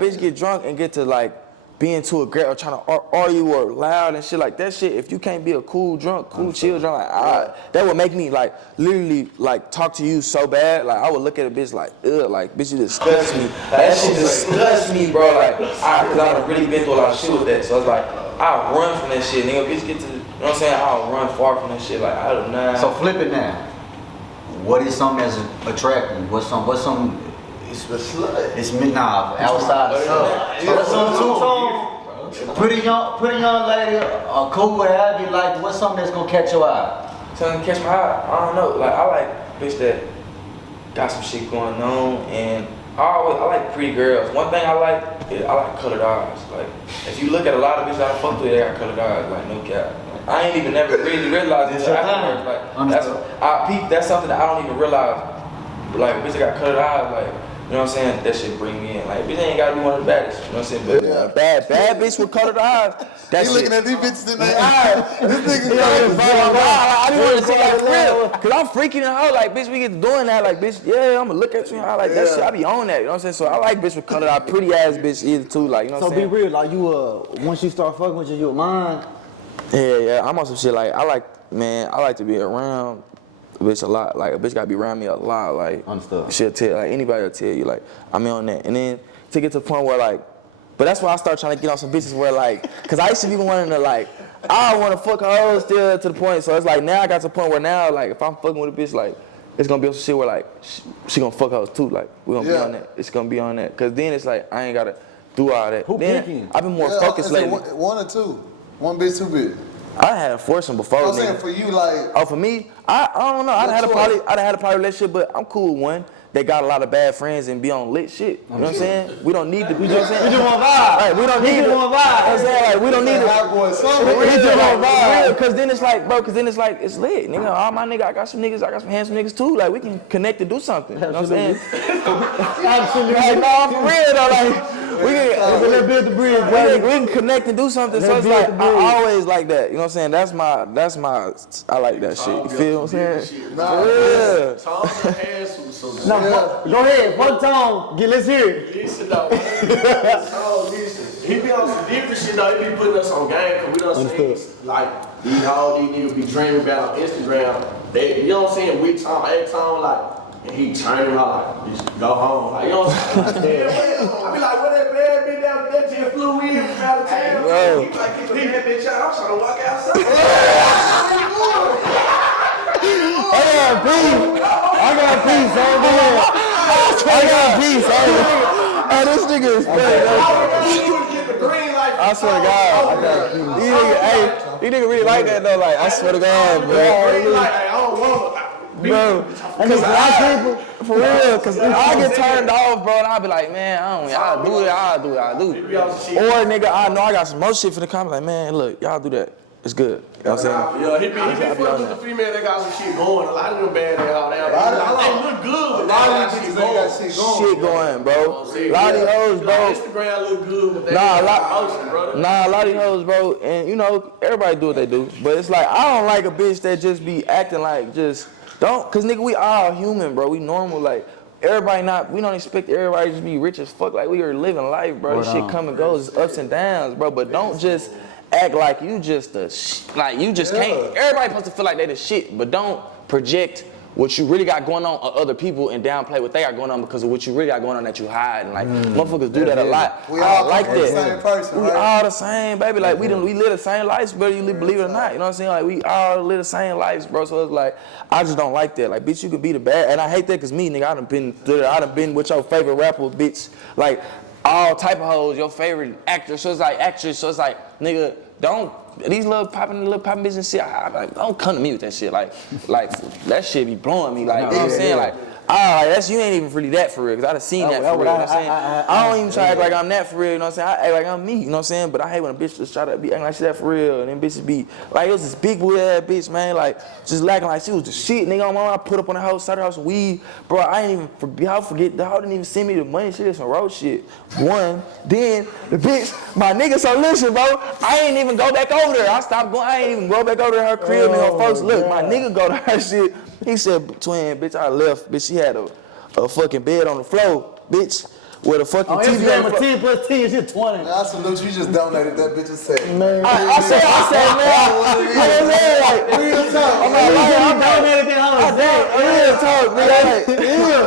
bitch get drunk and get to like being too aggressive or trying to argue or loud and shit like that shit. If you can't be a cool chill drunk, like, that would make me like literally like talk to you so bad. Like, I would look at a bitch like, ugh, like, bitch, you disgust me. Like, that shit disgusts me, bro. Like, cause I've really been through a lot of shit with that. So it's like, I run from that shit, nigga. Bitch get to, you know what I'm saying? I'll run far from that shit. Like, I do not. So flip it now. What is something that's attractive? What's some? It's the slut. It's midnight outside the sun. What's some pretty young lady, a cool whatever you like. What's something that's gonna catch your eye? Something catch my eye. I don't know. Like, I like bitch that got some shit going on, and I like pretty girls. One thing I like is I like colored eyes. Like, if you look at a lot of bitches I fuck with, they got colored eyes. Like, no cap. I ain't even never really realized until afterwards. Like, that's something that I don't even realize. Like, a bitch that got colored eyes, like, you know what I'm saying? That shit bring me in. Like, bitch ain't gotta be one of the baddest. You know what I'm saying? But bad bitch with colored eyes. He looking at these bitches in their eyes. This nigga I didn't want to say that for real. Cause I'm freaking out. Like, bitch, we get to doing that. Like, bitch, yeah, I'm gonna look at you. I like that shit. I be on that. You know what I'm saying? So I like bitch with colored eyes, pretty ass bitch either too. Like, you know what I'm saying? So be real, like you once you start fucking with you a mind. Yeah. I'm on some shit like I like to be around a bitch a lot. Like, a bitch gotta be around me a lot. Like, Understood. She'll tell, like, anybody will tell you, like, I'm on that. And then to get to the point where, like, but that's why I start trying to get on some bitches where, like, cause I used to be wanting to, like, I want to fuck hoes still to the point. So it's like, now I got to the point where now, like, if I'm fucking with a bitch, like, it's gonna be on some shit where, like, she gonna fuck hoes too. Like, we gonna be on that. It's gonna be on that. Cause then it's like, I ain't gotta do all that. Who then picking? I've been more focused lately. One or two? One bitch, two bitch? I had a foursome before. I'm saying for you, like. Oh, for me, I don't know. I'd had a probably relationship, but I'm cool with one that got a lot of bad friends and be on lit shit. You know what I'm saying? We don't need to. You know what I'm saying? We just want vibe. Right, we don't need to. We want vibe. I'm saying, like, we don't need to. We just want vibe. Cause then it's like, bro. Cause then it's like, it's lit, nigga. All my niggas, I got some handsome niggas too. Like, we can connect to do something. You know what I'm saying? Absolutely. Like, no, for real though. Like, we can build the bridge. We can connect and do something. So it's like, I always like that. You know what I'm saying? That's my. I like that shit. You feel what I'm saying? Yeah. No, go ahead. Fuck Tom. Let's hear it. Listen though. Listen. He be on some different shit though. He be putting us on game because we done seen like these niggas be dreaming about on Instagram. They, you know what I'm saying? We Tom, like, and he turning around like, just go home. Like, you know what I'm saying? I be like, what that bad bitch down there? nigga flew in from out of town. Bro. He like, get the bad bitch out. I'm trying to walk outside. I got peace over here. I got peace over here. Oh, this nigga is crazy. I swear to God, I got these niggas really like that though. Like, I swear to God, bro. I don't want to. Bro, cause for real, cause I get turned off, bro, and I'll be like, man, I'll do it. Or nigga, I know I got some more shit for the comment, like, man, look, y'all do that. It's good. You know what I'm saying? Yeah, he be fucking with the female that got some shit going. A lot of them bad they all down. They look good, but they got shit going. Shit going, bro. A lot of these hoes, bro. Instagram look good, but they got motion, brother. Nah, a lot of these hoes, bro, and you know, everybody do what they do. But it's like, I don't like a bitch that just be acting like cause nigga, we all human, bro. We normal, like, we don't expect everybody to just be rich as fuck. Like, we are living life, bro. This shit come and goes, ups and downs, bro. But don't just act like you just you just can't. Everybody supposed to feel like they the shit, but don't project what you really got going on other people and downplay what they got going on because of what you really got going on that you hide. And like, motherfuckers do that a lot. We all like that. The same person, we right? all the same, baby. Like, we live the same lives, whether you believe it or not. You know what I'm saying? Like, we all live the same lives, bro. So it's like, I just don't like that. Like, bitch, you could be the bad. And I hate that because me, nigga, I done been with your favorite rapper, bitch. Like, all type of hoes, your favorite actor. So it's like, actress. So it's like, nigga, don't, these little popping bitches and shit, I like, don't come to me with that shit. Like that shit be blowing me. Like, you know what I'm saying? Like, you ain't even really that for real, because I done seen that for real. You know what I'm saying? I don't even try to act like I'm that for real, you know what I'm saying? I act like I'm me, you know what I'm saying? But I hate when a bitch just try to be acting like she that for real, and then bitches be, like, it was this big booty ass bitch, man, like, just acting like she was the shit, nigga. I put up on the house, started out some weed, bro, I ain't even forget, the hoe didn't even send me the money, she did some road shit. One, then, the bitch, my nigga, so listen, bro, I ain't even go back over there. I stopped going, I ain't even go back over to her crib, and her folks, look, my nigga go to her shit. He said, twin, bitch, I left. Bitch, she had a fucking bed on the floor, bitch, with a fucking TV on the floor. 10 plus 10 is 20. Man, I salute you, just donated that bitch and said. Man. I said, man, like, real talk. I'm I donated that real talk, nigga.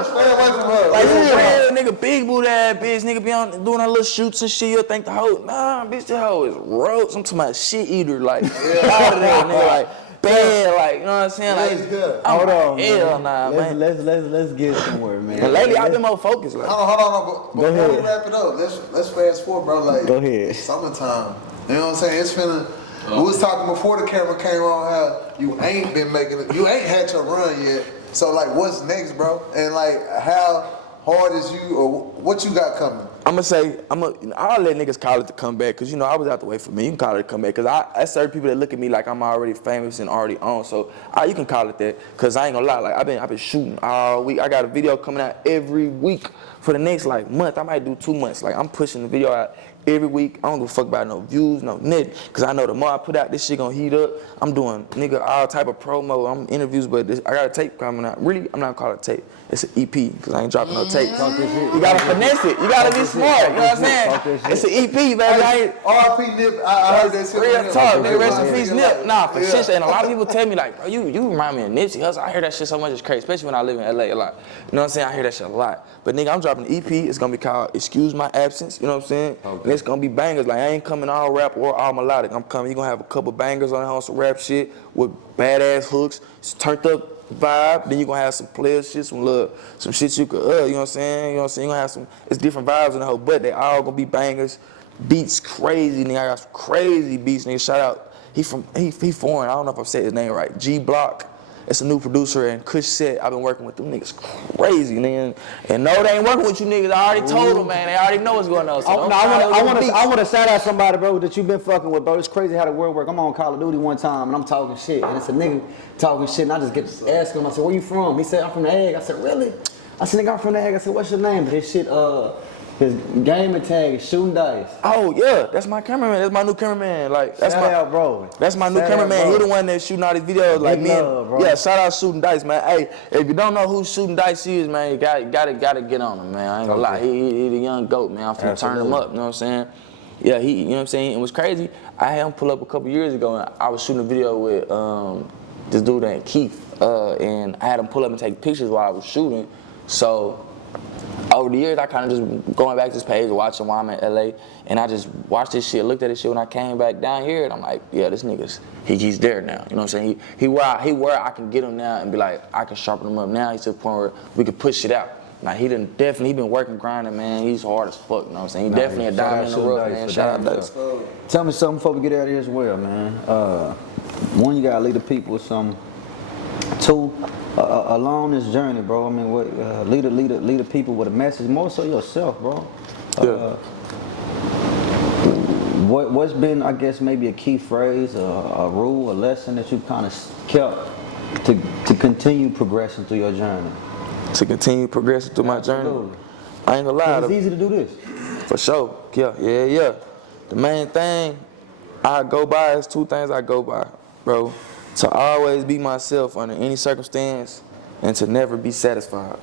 Stay away from her. Like, you real nigga, big booty ass bitch, nigga be on doing her little shoots and shit. You'll think the hoe, nah, bitch, the hoe is roast. I'm talking about shit eater, like, out of there, nigga, like. Bad, like, you know what I'm saying? Like, hold on, hell nah, man. Let's get somewhere, man. But lately, I've been more focused. Like, Hold on. But before we wrap it up, let's fast forward, bro. Like, go ahead. Summertime. You know what I'm saying? It's finna. We was talking before the camera came on how you ain't been making it. You ain't had your run yet. So like, what's next, bro? And like, how hard is you, or what you got coming? I'll let niggas call it the comeback, because, you know, I was out the way for me. You can call it a comeback, because I certain people that look at me like I'm already famous and already on, so you can call it that, because I ain't gonna lie, like, I've been shooting all week. I got a video coming out every week for the next, like, month. I might do 2 months. Like, I'm pushing the video out every week. I don't give a fuck about no views, no nothing, because I know the more I put out, this shit gonna heat up. I'm doing, nigga, all type of promo. I'm interviews, but I got a tape coming out. Really, I'm not calling it tape. It's an EP, because I ain't dropping no tape. You gotta finesse it. You gotta be smart. You know what I'm saying? It's an EP, baby. RP Nip, I heard that shit. Real talk, nigga. Rest in peace, Nip. Nah, for shit. And a lot of people tell me, like, bro, you remind me of Nipsey Hussle. I hear that shit so much, it's crazy, especially when I live in LA a lot. You know what I'm saying? I hear that shit a lot. But nigga, I'm dropping an EP. It's gonna be called Excuse My Absence. You know what I'm saying? Okay. And it's gonna be bangers. Like, I ain't coming all rap or all melodic. I'm coming. You gonna have a couple bangers on some rap shit with badass hooks. It's turned up vibe. Then you gonna have some player shit, some shit you could, you know what I'm saying? You know what I'm saying? You gonna have it's different vibes in the whole, but they all gonna be bangers. Beats crazy, nigga. I got some crazy beats, nigga. Shout out. He foreign. I don't know if I said his name right. G Block. It's a new producer, and Kush said I've been working with them niggas crazy, nigga. And no, they ain't working with you niggas. I already told them, man. They already know what's going on. So I want to shout out somebody, bro, that you been fucking with, bro. It's crazy how the world work. I'm on Call of Duty one time, and I'm talking shit, and it's a nigga talking shit, and I just get to ask him. I said, "Where you from?" He said, "I'm from the Egg." I said, "Really?" I said, "Nigga, I'm from the Egg." I said, "What's your name?" But his shit, his gamer tag is Shooting Dice. Oh yeah, that's my cameraman. That's my new cameraman. Like, that's shout out, bro. That's my new cameraman. He the one that's shooting all these videos. Like, me and, yeah, shout out Shooting Dice, man. Hey, if you don't know who Shooting Dice is, man, you gotta get on him, man. I ain't gonna lie. He the young goat, man. I'm finna turn him up. You know what I'm saying? Yeah, you know what I'm saying? It was crazy. I had him pull up a couple years ago, and I was shooting a video with this dude named Keith, and I had him pull up and take pictures while I was shooting. So I over the years, I kind of just going back to this page, watching while I'm in LA, and I just watched this shit, looked at this shit when I came back down here, and I'm like, yeah, this nigga's, he's there now. You know what I'm saying? He where I can get him now and be like, I can sharpen him up now. He's to the point where we can push it out. Like he been working, grinding, man. He's hard as fuck, you know what I'm saying? He definitely a diamond in the rough, man. Shout out Dice. Tell me something before we get out of here as well, man. One, you gotta lead the people with something. Two, along this journey, bro. I mean, lead the people with a message, more so yourself, bro. What's been, I guess, maybe a key phrase, a rule, a lesson that you've kind of kept to continue progressing through your journey? To continue progressing through my journey. I ain't gonna lie. It's easy to do this. For sure. Yeah. The main thing I go by is two things I go by, bro. To always be myself under any circumstance and to never be satisfied.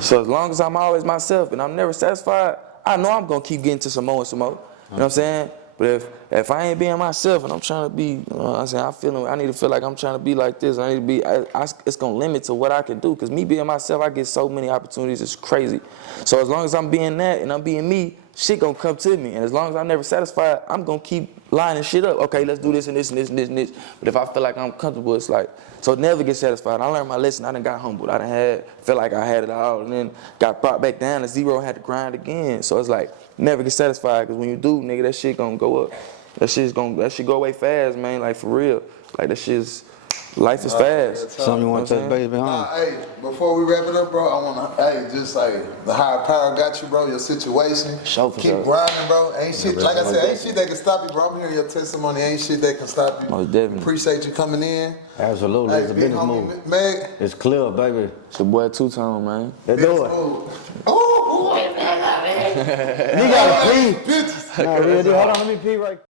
So as long as I'm always myself and I'm never satisfied, I know I'm gonna keep getting to some more and some more. You know what I'm saying? But if I ain't being myself and I'm trying to be, you know what I'm saying, I need to feel like I'm trying to be like this. I need to be, it's gonna limit to what I can do. Cause me being myself, I get so many opportunities, it's crazy. So as long as I'm being that and I'm being me, shit gonna come to me. And as long as I'm never satisfied, I'm gonna keep lining shit up. Okay, let's do this and this and this and this and this. But if I feel like I'm comfortable, it's like, so never get satisfied. I learned my lesson, I done got humbled. I done felt like I had it all and then got brought back down to zero and had to grind again. So it's like, never get satisfied, cause when you do, nigga, that shit gonna go up. That shit go away fast, man, like for real. Like life is fast. Something you want to touch base behind? Hey, before we wrap it up, bro, I wanna, just like the higher power got you, bro. Your situation. Keep grinding, bro. Ain't shit, like I said, ain't shit that can stop you, bro. I'm hearing your testimony. Ain't shit that can stop you. Most definitely. Appreciate you coming in. Absolutely, Hey, it's a big business homie move. Meg. It's clear, baby. It's your boy Two-Tone, man. Let's do it. Oh, boy, man. You got to pee. Nah, real deal. Hold on, let me pee right